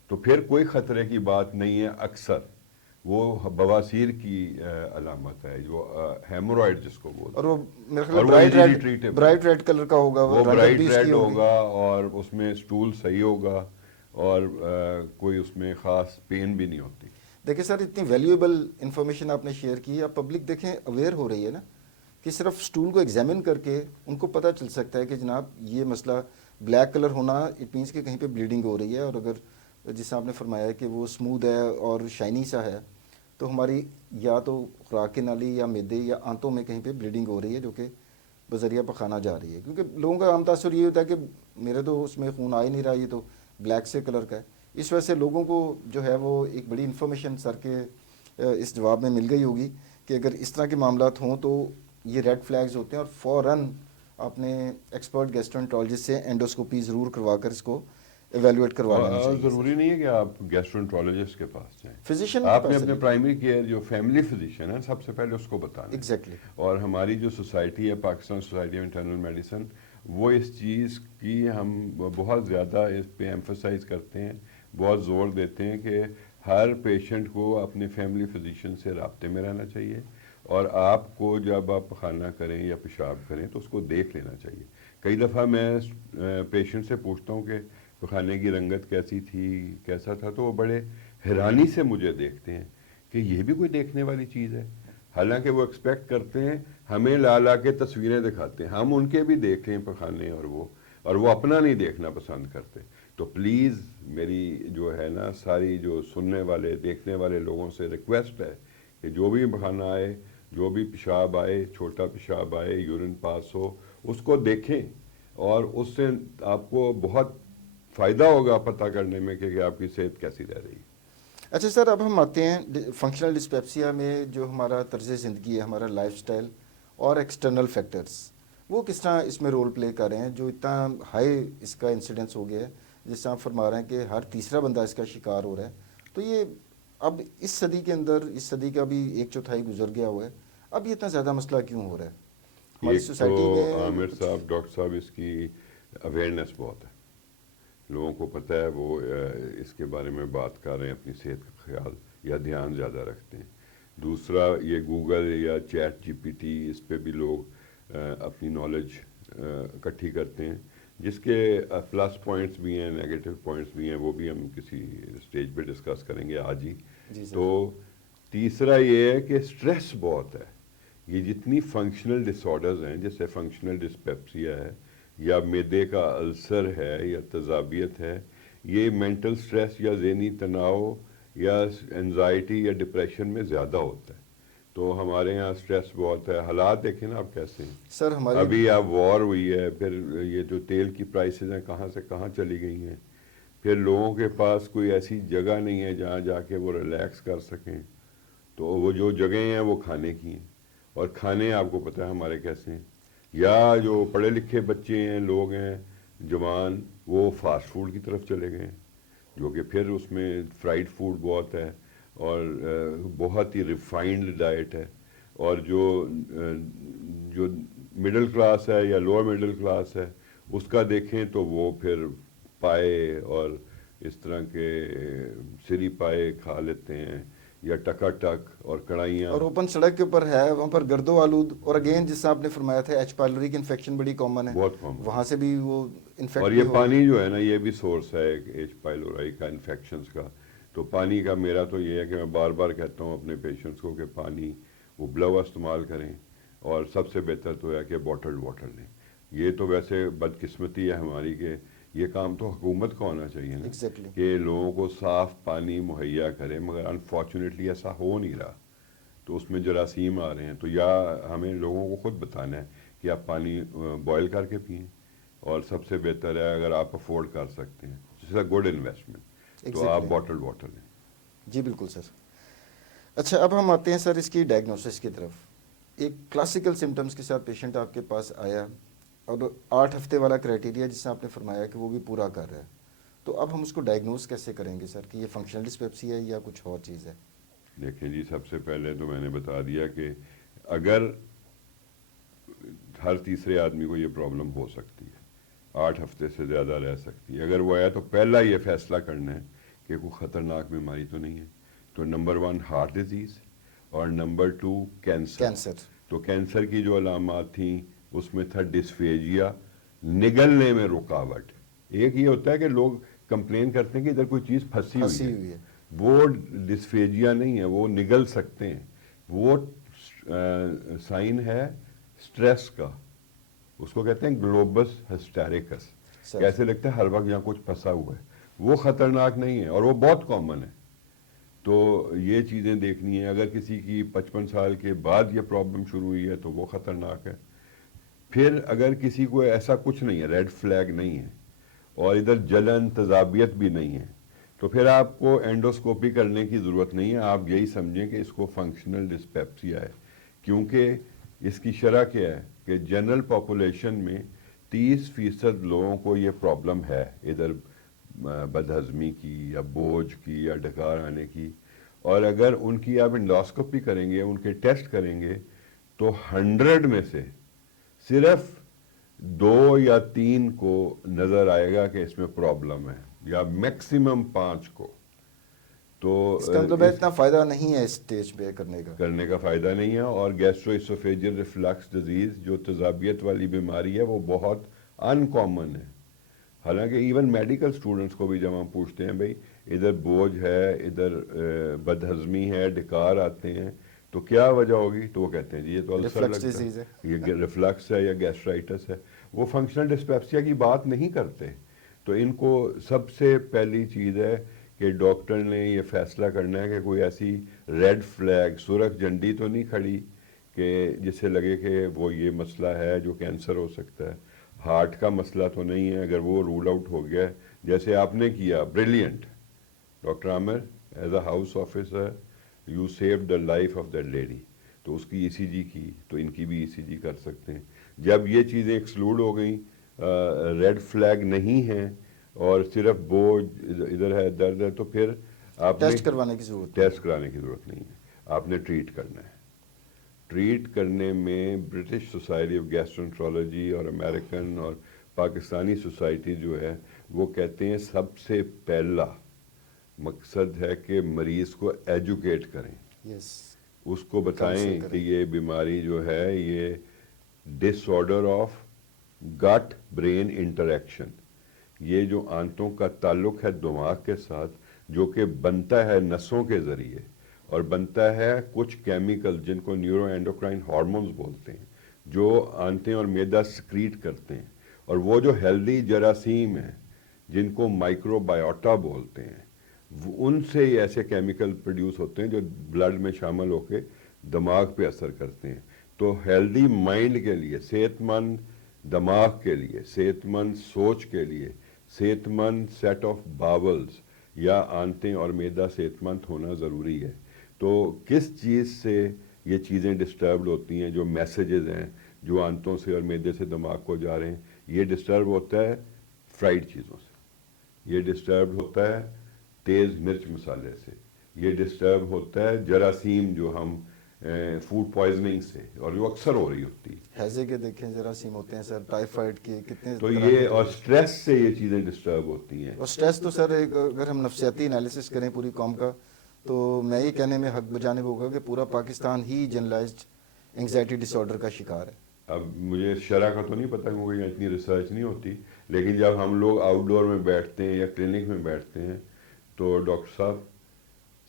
تو پھر کوئی خطرے کی بات نہیں ہے. اکثر وہ بواسیر کی علامت ہے, جو ہیمورائڈ جس کو بولتے اور ہیں, وہ میرے خیال اور میں وہ bright easily red, treatable. Bright red colour کا ہوگا, وہ رنگت برائٹ بھی اس کی ریڈ ہوگی. ہوگا, اور اس میں سٹول صحیح ہوگا, اور کوئی اس میں خاص پین بھی نہیں ہوتی. دیکھیں سر, اتنی ویلیویبل انفارمیشن آپ نے شیئر کی. اب پبلک دیکھیں اویئر ہو رہی ہے نا, کہ صرف سٹول کو ایگزامن کر کے ان کو پتہ چل سکتا ہے کہ جناب یہ مسئلہ بلیک کلر ہونا اٹ مینس کہ کہیں پہ بلیڈنگ ہو رہی ہے, اور اگر جیسے آپ نے فرمایا کہ وہ اسموتھ ہے اور شائنی سا ہے تو ہماری یا تو خوراک کی نالی یا معدے یا آنتوں میں کہیں پہ بلیڈنگ ہو رہی ہے جو کہ بذریعہ پخانہ جا رہی ہے. کیونکہ لوگوں کا عام تاثر یہ ہوتا ہے کہ میرے تو اس میں خون آ ہی نہیں رہا, یہ تو بلیک سے کلر کا ہے. اس وجہ سے لوگوں کو جو ہے وہ ایک بڑی انفارمیشن سر کے اس جواب میں مل گئی ہوگی کہ اگر اس طرح کے معاملات ہوں تو یہ ریڈ فلیگز ہوتے ہیں, اور فوراً اپنے ایکسپرٹ گیسٹرونٹرولوجسٹ سے اینڈوسکوپی ضرور کروا کر اس کو ایویلویٹ کروا لینا اور چاہیے. ضروری نہیں ہے کہ آپ گیسٹرونٹرولوجسٹ کے پاس جائیں, فزیشین کے آپ نے پاس اپنے چلیے. پرائمری کیئر جو فیملی فزیشین ہے سب سے پہلے اس کو بتانا ہے. ایگزیکٹلی. اور ہماری جو سوسائٹی ہے, Pakistan society of internal medicine, وہ اس چیز کی ہم بہت زیادہ اس پہ ایمفسائز کرتے ہیں, بہت زور دیتے ہیں کہ ہر پیشنٹ کو اپنے فیملی فزیشین سے رابطے میں رہنا چاہیے, اور آپ کو جب آپ پخانہ کریں یا پیشاب کریں تو اس کو دیکھ لینا چاہیے. کئی دفعہ میں پیشنٹ سے پوچھتا ہوں کہ پخانے کی رنگت کیسی تھی, کیسا تھا, تو وہ بڑے حیرانی سے مجھے دیکھتے ہیں کہ یہ بھی کوئی دیکھنے والی چیز ہے. حالانکہ وہ ایکسپیکٹ کرتے ہیں, ہمیں لا لا کے تصویریں دکھاتے ہیں, ہم ان کے بھی دیکھیں پخانے, اور وہ اپنا نہیں دیکھنا پسند کرتے. تو پلیز میری جو ہے نا ساری جو سننے والے دیکھنے والے لوگوں سے ریکویسٹ ہے کہ جو بھی پخانہ آئے, جو بھی پیشاب آئے, چھوٹا پیشاب آئے, یورین پاس ہو, اس کو دیکھیں, اور اس سے آپ کو بہت فائدہ ہوگا پتہ کرنے میں کہ آپ کی صحت کیسی رہ رہی ہے. اچھا سر, اب ہم آتے ہیں فنکشنل ڈسپیپسیا میں. جو ہمارا طرز زندگی ہے, ہمارا لائف سٹائل اور ایکسٹرنل فیکٹرز, وہ کس طرح اس میں رول پلے کر رہے ہیں جو اتنا ہائی اس کا انسیڈنس ہو گیا ہے, جس سے آپ فرما رہے ہیں کہ ہر تیسرا بندہ اس کا شکار ہو رہا ہے. تو یہ اب اس صدی کے اندر, اس صدی کا بھی 1/4 گزر گیا ہوا ہے, اب یہ اتنا زیادہ مسئلہ کیوں ہو رہا ہے ہماری ایک تو سوسائٹی میں؟ عامر صاحب, ڈاکٹر صاحب, اس کی اویئرنیس بہت ہے, لوگوں کو پتہ ہے, وہ اس کے بارے میں بات کر رہے ہیں, اپنی صحت کا خیال یا دھیان زیادہ رکھتے ہیں. دوسرا یہ گوگل یا چیٹ جی پی ٹی, اس پہ بھی لوگ اپنی نالج اکٹھی کرتے ہیں, جس کے پلس پوائنٹس بھی ہیں, نیگیٹو پوائنٹس بھی ہیں, وہ بھی ہم کسی اسٹیج پہ ڈسکس کریں گے آج ہی. جی سر. تو تیسرا یہ ہے کہ سٹریس بہت ہے. یہ جتنی فنکشنل ڈس آرڈرز ہیں, جیسے فنکشنل ڈسپیپسیا ہے, یا معدے کا السر ہے, یا تذابیت ہے, یہ مینٹل سٹریس یا ذہنی تناؤ یا انزائٹی یا ڈپریشن میں زیادہ ہوتا ہے. تو ہمارے یہاں سٹریس بہت ہے. حالات دیکھیں نا آپ کیسے ہیں. سر ہماری ابھی اب وار ہوئی ہے, پھر یہ جو تیل کی پرائسز ہیں کہاں سے کہاں چلی گئی ہیں, پھر لوگوں کے پاس کوئی ایسی جگہ نہیں ہے جہاں جا کے وہ ریلیکس کر سکیں. تو وہ جو جگہیں ہیں وہ کھانے کی ہیں, اور کھانے آپ کو پتہ ہے ہمارے کیسے ہیں. یا جو پڑھے لکھے بچے ہیں, لوگ ہیں جوان وہ فاسٹ فوڈ کی طرف چلے گئے ہیں، جو کہ پھر اس میں فرائیڈ فوڈ بہت ہے اور بہت ہی ریفائنڈ ڈائٹ ہے، اور جو مڈل کلاس ہے یا لوور مڈل کلاس ہے اس کا دیکھیں تو وہ پھر پائے اور اس طرح کے سری پائے کھا لیتے ہیں، یا ٹکا ٹک اور کڑھائیاں. اور اوپن سڑک کے اوپر ہے، وہاں پر گرد و آلود، اور اگین جس سے آپ نے فرمایا تھا ایچ پائلوری کی انفیکشن بڑی کامن ہے، بہت کامن. وہاں سے بھی وہ انفیکٹ اور بھی یہ ہوگا. پانی جو ہے نا یہ بھی سورس ہے ایچ پائلورائی کا انفیکشنز کا. تو پانی کا میرا تو یہ ہے کہ میں بار بار کہتا ہوں اپنے پیشنٹس کو کہ پانی وہ ابلا ہوا استعمال کریں، اور سب سے بہتر تو ہے کہ بوٹلڈ واٹر لیں. یہ تو ویسے بدقسمتی ہے ہماری کہ یہ کام تو حکومت کا ہونا چاہیے نا، ایگزیکٹلی. کہ لوگوں کو صاف پانی مہیا کرے، مگر انفارچونیٹلی ایسا ہو نہیں رہا. تو اس میں جراثیم آ رہے ہیں. تو یا ہمیں لوگوں کو خود بتانا ہے کہ آپ پانی بوائل کر کے پئیں، اور سب سے بہتر ہے اگر آپ افورڈ کر سکتے ہیں، اٹس اے گڈ انویسٹمنٹ، تو آپ بوٹل واٹر لیں. جی بالکل سر. اچھا اب ہم آتے ہیں سر اس کی ڈائگنوسس کی طرف. ایک کلاسیکل سمٹمز کے ساتھ پیشنٹ آپ کے پاس آیا اور 8 ہفتے والا کرائٹیریا جس سے آپ نے فرمایا کہ وہ بھی پورا کر رہا ہے، تو اب ہم اس کو ڈائگنوز کیسے کریں گے سر کہ یہ فنکشنل ڈسپیپسی ہے یا کچھ اور چیز ہے؟ دیکھیں جی، سب سے پہلے تو میں نے بتا دیا کہ اگر ہر تیسرے آدمی کو یہ پرابلم ہو سکتی ہے، 8 ہفتے سے زیادہ رہ سکتی ہے. اگر وہ آیا تو پہلا یہ فیصلہ کرنا ہے کہ کوئی خطرناک بیماری تو نہیں ہے. تو نمبر 1 ہارٹ ڈیزیز، اور نمبر 2 کینسر. تو کینسر کی جو علامات تھیں اس میں تھا ڈسفیجیا، نگلنے میں رکاوٹ. ایک یہ ہوتا ہے کہ لوگ کمپلین کرتے ہیں کہ ادھر کوئی چیز پھنسی ہوئی ہے، وہ ڈسفیجیا نہیں ہے، وہ نگل سکتے ہیں. وہ سائن ہے سٹریس کا، اس کو کہتے ہیں گلوبس ہسٹیریکس. کیسے لگتا ہے ہر وقت یہاں کچھ پھنسا ہوا ہے. وہ خطرناک نہیں ہے اور وہ بہت کامن ہے. تو یہ چیزیں دیکھنی ہے. اگر کسی کی 55 سال کے بعد یہ پرابلم شروع ہوئی ہے تو وہ خطرناک ہے. پھر اگر کسی کو ایسا کچھ نہیں ہے، ریڈ فلیگ نہیں ہے، اور ادھر جلن تذابیت بھی نہیں ہے، تو پھر آپ کو اینڈوسکوپی کرنے کی ضرورت نہیں ہے. آپ یہی سمجھیں کہ اس کو فنکشنل ڈسپیپسیا ہے، کیونکہ اس کی شرح کیا ہے کہ جنرل پاپولیشن میں 30% لوگوں کو یہ پرابلم ہے، ادھر بدہضمی کی یا بوجھ کی یا ڈکار آنے کی. اور اگر ان کی آپ انڈوسکوپی کریں گے، ان کے ٹیسٹ کریں گے، تو 100 میں سے صرف 2 یا 3 کو نظر آئے گا کہ اس میں پرابلم ہے، یا میکسیمم 5 کو. تو اس کا مطلب اتنا فائدہ نہیں ہے اس اسٹیج پہ کرنے کا فائدہ نہیں ہے. اور گیسٹرو اسوفیجل ریفلکس ڈیزیز جو تذابیت والی بیماری ہے وہ بہت ان کامن ہے. حالانکہ ایون میڈیکل اسٹوڈنٹس کو بھی جب ہم پوچھتے ہیں بھئی ادھر بوجھ ہے، ادھر بدہضمی ہے، ڈکار آتے ہیں، تو کیا وجہ ہوگی، تو وہ کہتے ہیں جی یہ تو السر لگتا ہے، یہ ریفلکس ہے یا گیسٹرائٹس ہے. وہ فنکشنل ڈسپیپسیا کی بات نہیں کرتے. تو ان کو سب سے پہلی چیز ہے کہ ڈاکٹر نے یہ فیصلہ کرنا ہے کہ کوئی ایسی ریڈ فلیگ، سرخ جھنڈی تو نہیں کھڑی کہ جس سے لگے کہ وہ یہ مسئلہ ہے جو کینسر ہو سکتا ہے. ہارٹ کا مسئلہ تو نہیں ہے. اگر وہ رول آؤٹ ہو گیا جیسے آپ نے کیا، brilliant doctor Aamir, as a house officer you save the life of that lady. تو اس کی ای سی جی کی، تو ان کی بھی ای سی جی کر سکتے ہیں. جب یہ چیزیں ایکسکلوڈ ہو گئیں، ریڈ فلیگ نہیں ہیں اور صرف بوجھ ادھر ہے، درد ہے، تو پھر آپ نے ٹیسٹ کرانے کی ضرورت نہیں ہے. آپ نے ٹریٹ کرنا ہے. ٹریٹ کرنے میں برٹش سوسائٹی آف گیسٹرونٹرولوجی اور امریکن اور پاکستانی سوسائٹی جو ہے وہ کہتے ہیں سب سے پہلا مقصد ہے کہ مریض کو ایجوکیٹ کریں. اس کو بتائیں کہ یہ بیماری جو ہے یہ ڈس آرڈر آف گٹ برین انٹریکشن، یہ جو آنتوں کا تعلق ہے دماغ کے ساتھ، جو کہ بنتا ہے نسوں کے ذریعے اور بنتا ہے کچھ کیمیکل جن کو نیورو اینڈوکرائن ہارمونز بولتے ہیں، جو آنتیں اور معدہ سکریٹ کرتے ہیں. اور وہ جو ہیلدی جراثیم ہیں جن کو مائکرو بائیوٹا بولتے ہیں، ان سے یہ ایسے کیمیکل پروڈیوس ہوتے ہیں جو بلڈ میں شامل ہو کے دماغ پہ اثر کرتے ہیں. تو ہیلدی مائنڈ کے لیے، صحت مند دماغ کے لیے، صحت مند سوچ کے لیے، صحت مند سیٹ آف باولز یا آنتیں اور معدہ صحت مند ہونا ضروری ہے. تو کس چیز سے یہ چیزیں ڈسٹربڈ ہوتی ہیں، جو میسیجز ہیں جو آنتوں سے اور معدے سے دماغ کو جا رہے ہیں، یہ ڈسٹرب ہوتا ہے فرائیڈ چیزوں سے، یہ ڈسٹرب ہوتا ہے تیز مرچ مسالے سے، یہ ڈسٹرب ہوتا ہے جراثیم جو ہم فوڈ پوائزننگ سے، اور جو اکثر ہو رہی ہوتی ہے، ہیضے کے دیکھیں جراثیم ہوتے ہیں سر، ٹائیفائڈ کے کتنے تو طرح کے یہ اور سٹریس سے یہ چیزیں ڈسٹرب ہوتی ہیں. اور سٹریس تو سر اگر ہم نفسیاتی انالیسس کریں پوری قوم کا، تو میں یہ کہنے میں حق بجانب ہوگا کہ پورا پاکستان ہی جنرلائزڈ انگزائٹی ڈس آرڈر کا شکار ہے. اب مجھے شرح کا تو نہیں پتہ کیونکہ یہاں اتنی ریسرچ نہیں ہوتی، لیکن جب ہم لوگ آؤٹ ڈور میں بیٹھتے ہیں یا کلینک میں بیٹھتے ہیں تو ڈاکٹر صاحب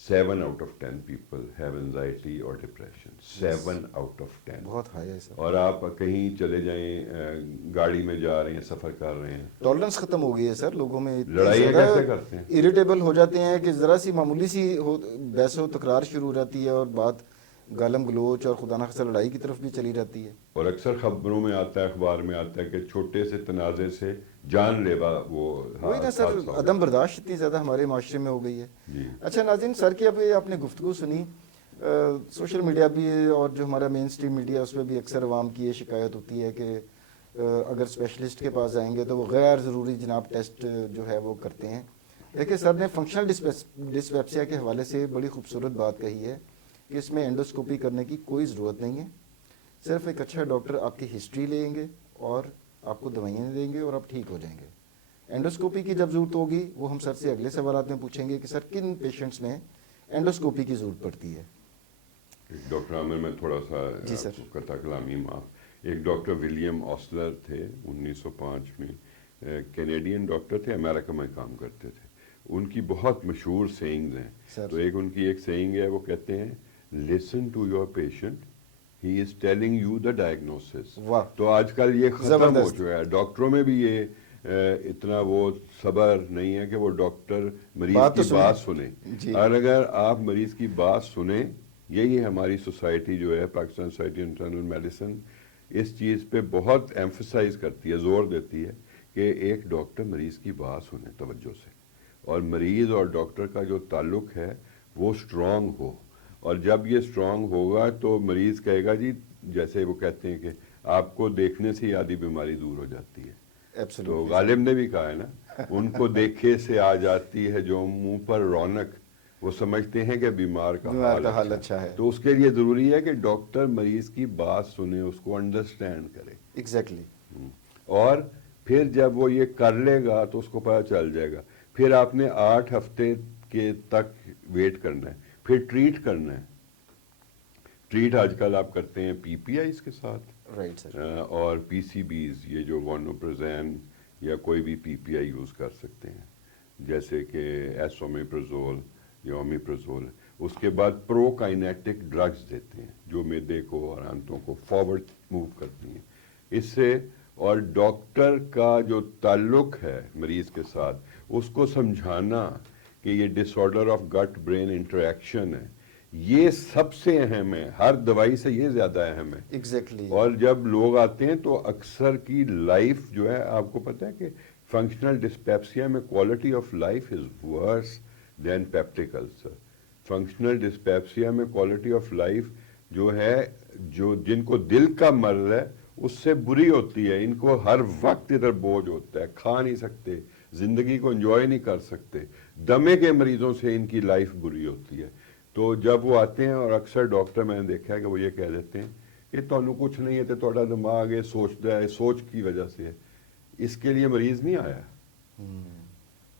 7 out of 10 people have anxiety or depression. 7 out of 10. بہت ہائی ہے سر. اور آپ کہیں چلے جائیں، گاڑی میں جا رہے ہیں، سفر کر رہے ہیں، ٹالرنس ختم ہو گئی ہے سر لوگوں میں. لڑائیاں کیسے کرتے ہیں، اریٹیبل ہو جاتے ہیں کہ ذرا سی معمولی سی بحث و تکرار شروع ہو جاتی ہے اور بات گالم گلوچ اور خدا نخواستہ لڑائی کی طرف بھی چلی جاتی ہے. اور اکثر خبروں میں آتا ہے، اخبار میں آتا ہے کہ چھوٹے سے تنازع سے جان لیوا وہ وہی نا سر، عدم برداشت اتنی زیادہ ہمارے معاشرے میں ہو گئی ہے. جی. اچھا ناظرین، سر کی اب آپ نے گفتگو سنی، سوشل میڈیا بھی اور جو ہمارا مین اسٹریم میڈیا اس پہ بھی اکثر عوام کی یہ شکایت ہوتی ہے کہ اگر اسپیشلسٹ کے پاس جائیں گے تو وہ غیر ضروری جناب ٹیسٹ جو ہے وہ کرتے ہیں. دیکھیں سر نے فنکشنل ڈسپیپسیا کے حوالے سے بڑی خوبصورت بات کہی ہے کہ اس میں اینڈوسکوپی کرنے کی کوئی ضرورت نہیں ہے. صرف ایک اچھا ڈاکٹر آپ کی ہسٹری لیں گے اور آپ کو دوائیاں دیں گے اور آپ ٹھیک ہو جائیں گے. اینڈوسکوپی کی جب ضرورت ہوگی وہ ہم سر سے اگلے سوالات میں پوچھیں گے کہ سر کن پیشنٹس میں اینڈوسکوپی کی ضرورت پڑتی ہے. ڈاکٹر عامر میں تھوڑا سا جی سر. قطع کلامی معاف. ایک ڈاکٹر ولیم آسلر تھے 1905 میں، کینیڈین ڈاکٹر تھے، امریکہ میں کام کرتے تھے. ان کی بہت مشہور سینگز ہیں. تو ایک ان کی ایک سینگ ہے، وہ کہتے ہیں listen to your patient, he is telling you the diagnosis. تو آج کل یہ ختم ہو چکا ہے، ڈاکٹروں میں بھی یہ اتنا وہ صبر نہیں ہے کہ وہ ڈاکٹر مریض کی بات سنیں. اور اگر آپ مریض کی بات سنیں، یہی ہماری سوسائٹی جو ہے پاکستان سوسائٹی انٹرنل میڈیسن اس چیز پہ بہت ایمفسائز کرتی ہے، زور دیتی ہے کہ ایک ڈاکٹر مریض کی بات سنے توجہ سے، اور مریض اور ڈاکٹر کا جو تعلق ہے وہ اسٹرانگ ہو. اور جب یہ اسٹرانگ ہوگا تو مریض کہے گا جی، جیسے وہ کہتے ہیں کہ آپ کو دیکھنے سے ہی آدھی بیماری دور ہو جاتی ہے. تو غالب نے بھی کہا ہے نا، ان کو دیکھے سے آ جاتی ہے جو منہ پر رونق، وہ سمجھتے ہیں کہ بیمار کا حال اچھا ہے. تو اس کے لیے ضروری ہے کہ ڈاکٹر مریض کی بات سنے، اس کو انڈرسٹینڈ کرے. ایگزیکٹلی. اور پھر جب وہ یہ کر لے گا تو اس کو پتہ چل جائے گا. پھر آپ نے 8 ہفتے کے تک ویٹ کرنا ہے، پھر ٹریٹ کرنا ہے. ٹریٹ آج کل آپ کرتے ہیں پی پی آئیز کے ساتھ، رائٹ سر، اور پی سی بیز، یہ جو وانوپرزین یا کوئی بھی پی پی آئی یوز کر سکتے ہیں، جیسے کہ ایسومیپرزول یا اومیپرزول. اس کے بعد پرو کائنیٹک ڈرگز دیتے ہیں جو معدے کو اور آنتوں کو فارورڈ موو کرتی ہیں. اس سے اور ڈاکٹر کا جو تعلق ہے مریض کے ساتھ، اس کو سمجھانا کہ یہ ڈس آرڈر آف گٹ برین انٹریکشن ہے، یہ سب سے اہم ہے، ہر دوائی سے یہ زیادہ اہم ہے. ایگزیکٹلی. اور جب لوگ آتے ہیں تو اکثر کی لائف جو ہے، آپ کو پتہ ہے کہ فنکشنل ڈسپیپسیا میں quality of life is worse than peptic ulcer. Functional dyspepsia میں کوالٹی آف لائف جو ہے، جو جن کو دل کا مرض ہے اس سے بری ہوتی ہے. ان کو ہر وقت ادھر بوجھ ہوتا ہے، کھا نہیں سکتے، زندگی کو انجوائے نہیں کر سکتے. دمے کے مریضوں سے ان کی لائف بری ہوتی ہے. تو جب وہ آتے ہیں، اور اکثر ڈاکٹر میں نے دیکھا ہے کہ وہ یہ کہہ دیتے ہیں کہ تانوں کچھ نہیں ہے، تھوڑا دماغ ہے، سوچتا ہے، سوچ کی وجہ سے ہے. اس کے لیے مریض نہیں آیا،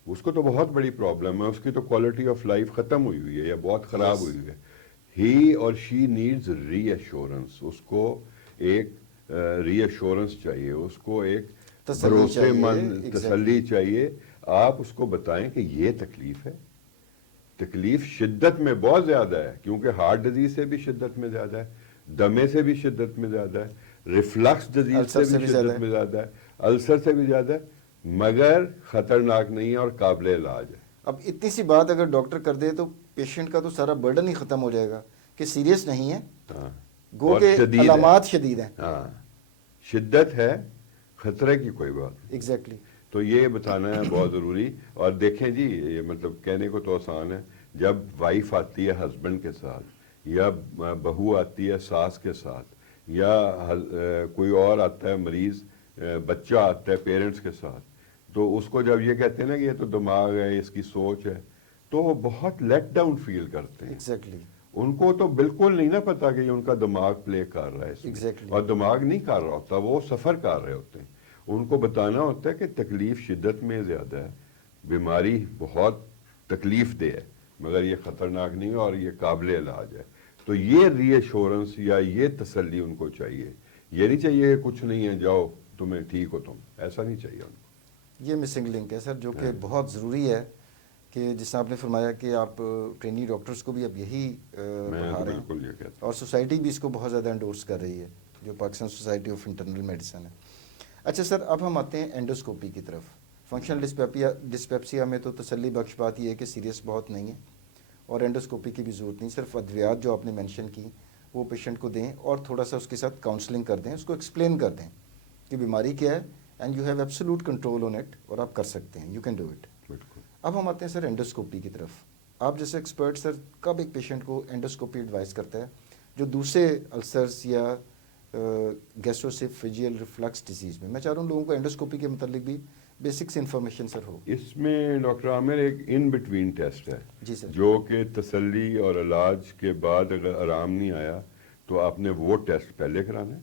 اس کو تو بہت بڑی پرابلم ہے، اس کی تو کوالٹی آف لائف ختم ہوئی ہوئی ہے یا بہت خراب ہوئی ہوئی ہے. ہی اور شی نیڈز ری ایشورنس. اس کو ایک ری ایشورنس چاہیے، اس کو ایک بھروسے مند تسلی چاہیے. آپ اس کو بتائیں کہ یہ تکلیف ہے، تکلیف شدت میں بہت زیادہ ہے، کیونکہ ہارٹ ڈیزیز سے بھی شدت میں زیادہ ہے، دمے سے بھی شدت میں زیادہ ہے، ریفلکس ڈیزیز سے بھی شدت میں زیادہ ہے، السر سے بھی زیادہ ہے، مگر خطرناک نہیں ہے اور قابل علاج ہے. اب اتنی سی بات اگر ڈاکٹر کر دے تو پیشنٹ کا تو سارا برڈن ہی ختم ہو جائے گا کہ سیریس نہیں ہے، گو کہ علامات شدید ہیں. ہاں، شدت ہے، خطرے کی کوئی بات نہیں. ایگزیکٹلی. تو یہ بتانا ہے بہت ضروری. اور دیکھیں جی، یہ مطلب کہنے کو تو آسان ہے، جب وائف آتی ہے ہسبینڈ کے ساتھ، یا بہو آتی ہے ساس کے ساتھ، یا کوئی اور آتا ہے مریض، بچہ آتا ہے پیرنٹس کے ساتھ، تو اس کو جب یہ کہتے ہیں نا کہ یہ تو دماغ ہے، اس کی سوچ ہے، تو وہ بہت لیٹ ڈاؤن فیل کرتے ہیں. ایگزیکٹلی. ان کو تو بالکل نہیں نا پتا کہ یہ ان کا دماغ پلے کر رہا ہے اس میں. Exactly. اور دماغ نہیں کر رہا ہوتا، وہ سفر کر رہے ہوتے ہیں. ان کو بتانا ہوتا ہے کہ تکلیف شدت میں زیادہ ہے، بیماری بہت تکلیف دہ ہے، مگر یہ خطرناک نہیں ہے اور یہ قابل علاج ہے. تو یہ ری ایشورنس یا یہ تسلی ان کو چاہیے. یہ نہیں چاہیے کہ کچھ نہیں ہے، جاؤ تمہیں ٹھیک ہو تم، ایسا نہیں چاہیے ان کو. یہ مسنگ لنک ہے سر، جو کہ بہت ضروری ہے، کہ جس طرح آپ نے فرمایا کہ آپ ٹرینی ڈاکٹرز کو بھی اب یہی میں پڑھا تو رہے ہیں، بالکل یہ کہتا ہوں. اور سوسائٹی بھی اس کو بہت زیادہ انڈورس کر رہی ہے، جو Pakistan society of internal medicine ہے. اچھا سر، اب ہم آتے ہیں اینڈوسکوپی کی طرف. فنکشنل ڈسپیپسیا میں تو تسلی بخش بات یہ ہے کہ سیریس بہت نہیں ہے اور اینڈوسکوپی کی بھی ضرورت نہیں. صرف ادویات جو آپ نے مینشن کی وہ پیشنٹ کو دیں اور تھوڑا سا اس کے ساتھ کاؤنسلنگ کر دیں، اس کو ایکسپلین کر دیں کہ بیماری کیا ہے، and you have absolute control on it, اور آپ کر سکتے ہیں، یو کین ڈو اٹ. بالکل. اب ہم آتے ہیں سر اینڈوسکوپی کی طرف. آپ جیسے ایکسپرٹ سر کب ایک پیشنٹ کو اینڈوسکوپی ایڈوائز کرتا ہے جو دوسرے السرس یا گیسٹروسیفیجیل ریفلکس ڈیزیز میں؟ میں چاہ رہا ہوں لوگوں کو اینڈوسکوپی کے متعلق بھی بیسکس انفارمیشن سر ہو. اس میں ڈاکٹر عامر ایک ان بٹوین ٹیسٹ ہے جی سر. جو کہ تسلی اور علاج کے بعد اگر آرام نہیں آیا تو آپ نے وہ ٹیسٹ پہلے کرانا ہے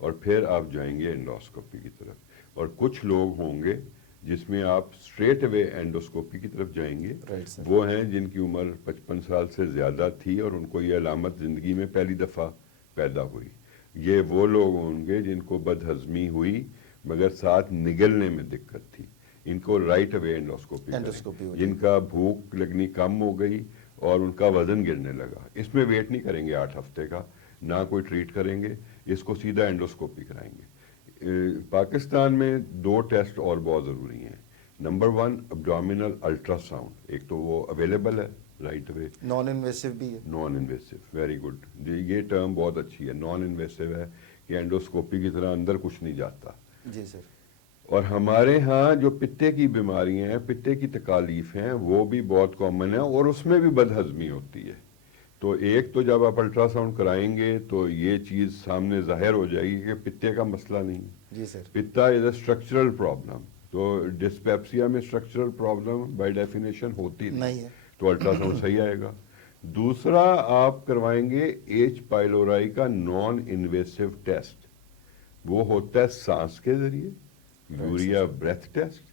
اور پھر آپ جائیں گے اینڈوسکوپی کی طرف. اور کچھ لوگ ہوں گے جس میں آپ اسٹریٹ اوے اینڈوسکوپی کی طرف جائیں گے. Right sir. وہ ہیں جن کی عمر 55 سال سے زیادہ تھی اور ان کو یہ علامت زندگی میں پہلی دفعہ پیدا ہوئی. یہ وہ لوگ ہوں گے جن کو بد ہضمی ہوئی مگر ساتھ نگلنے میں دقت تھی، ان کو رائٹ اوے اینڈوسکوپی کریں. جن کا بھوک لگنی کم ہو گئی اور ان کا وزن گرنے لگا، اس میں ویٹ نہیں کریں گے 8 ہفتے کا، نہ کوئی ٹریٹ کریں گے، اس کو سیدھا اینڈوسکوپی کرائیں گے. پاکستان میں 2 ٹیسٹ اور بہت ضروری ہیں. نمبر 1 ابڈومینل الٹرا ساؤنڈ، ایک تو وہ اویلیبل ہے رائٹ اوے. نان انویسو بھی ہے. نان انویسو، ویری گڈ جی، یہ ٹرم بہت اچھی ہے. نان انویسو ہے کہ اینڈوسکوپی کی طرح اندر کچھ نہیں جاتا. جی سر. اور ہمارے ہاں جو پتے کی بیماریاں ہیں، پتے کی تکالیف ہیں، وہ بھی بہت کامن ہیں اور اس میں بھی بد ہضمی ہوتی ہے. تو ایک تو جب آپ الٹرا ساؤنڈ کرائیں گے تو یہ چیز سامنے ظاہر ہو جائے گی کہ پتے کا مسئلہ نہیں. جی سر. پتا از اے اسٹرکچرل پرابلم. تو ڈسپیپسیا میں اسٹرکچرل پرابلم بائی ڈیفینیشن ہوتی نہیں ہے، تو الٹرا ساؤنڈ صحیح آئے گا. دوسرا آپ کروائیں گے ایچ پائلورائی کا نان انویسو ٹیسٹ. وہ ہوتا ہے سانس کے ذریعے، یوریا بریتھ ٹیسٹ،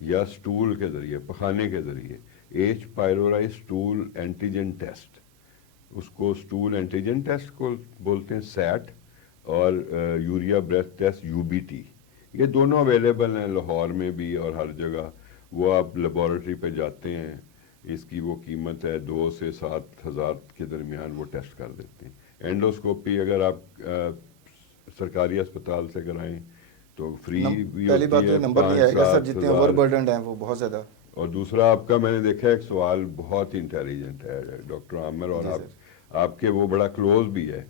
یا سٹول کے ذریعے، پخانے کے ذریعے. H pylori stool antigen test, اس کو سٹول اینٹیجن ٹیسٹ کو بولتے ہیں سیٹ، اور urea breath test U B T. یہ دونوں اویلیبل ہیں لاہور میں بھی اور ہر جگہ. وہ آپ لیبارٹری پہ جاتے ہیں، اس کی وہ قیمت ہے 2 سے 7 ہزار کے درمیان، وہ ٹیسٹ کر دیتے ہیں. اینڈوسکوپی اگر آپ سرکاری اسپتال سے کرائیں تو فری بھی پہلی بات ہوتی تو ہے، نمبر نہیں آئے گا سر، 5-7 جتنے اوور ہزار. برڈنڈ ہیں وہ بہت زیادہ. اور دوسرا آپ کا، میں نے دیکھا ایک سوال بہت انٹیلیجنٹ ہے ڈاکٹر عامر، اور آپ کے وہ بڑا کلوز بھی ہے،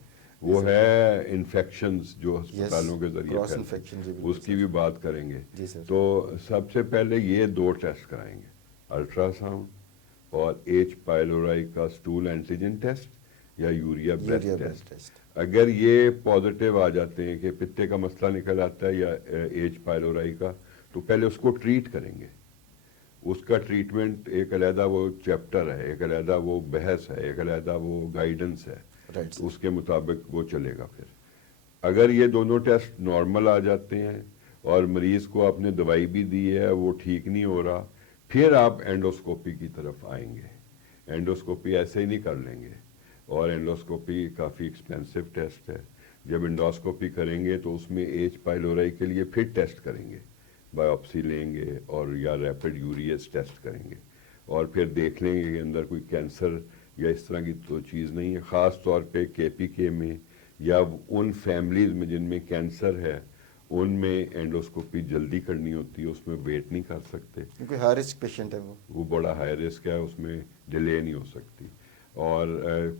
وہ ہے انفیکشنز جو ہسپتالوں کے ذریعے پھیلتے ہیں، اس کی بھی بات کریں گے. تو سب سے پہلے یہ 2 ٹیسٹ کرائیں گے، الٹرا ساؤنڈ اور ایچ پائلورائی کا سٹول اینٹیجن ٹیسٹ یا یوریا بریتھ ٹیسٹ. اگر یہ پازیٹیو آ جاتے ہیں کہ پتے کا مسئلہ نکل آتا ہے یا ایچ پائلورائی کا، تو پہلے اس کو ٹریٹ کریں گے. اس کا ٹریٹمنٹ ایک علیحدہ وہ چیپٹر ہے، ایک علیحدہ وہ بحث ہے، ایک علیحدہ وہ گائیڈنس ہے، اس کے مطابق وہ چلے گا. پھر اگر یہ دونوں ٹیسٹ نارمل آ جاتے ہیں اور مریض کو آپ نے دوائی بھی دی ہے، وہ ٹھیک نہیں ہو رہا، پھر آپ اینڈوسکوپی کی طرف آئیں گے. اینڈوسکوپی ایسے ہی نہیں کر لیں گے، اور اینڈوسکوپی کافی ایکسپینسو ٹیسٹ ہے. جب اینڈوسکوپی کریں گے تو اس میں ایچ پائلورائی کے لیے پھر ٹیسٹ کریں گے، بایوپسی لیں گے اور یا ریپڈ یوریز ٹیسٹ کریں گے، اور پھر دیکھ لیں گے کہ اندر کوئی کینسر یا اس طرح کی تو چیز نہیں ہے. خاص طور پہ کے پی کے میں یا ان فیملیز میں جن میں کینسر ہے، ان میں اینڈوسکوپی جلدی کرنی ہوتی ہے، اس میں ویٹ نہیں کر سکتے کیونکہ ہائی رسک پیشنٹ ہے، وہ بڑا ہائی رسک ہے، اس میں ڈیلے نہیں ہو سکتی. اور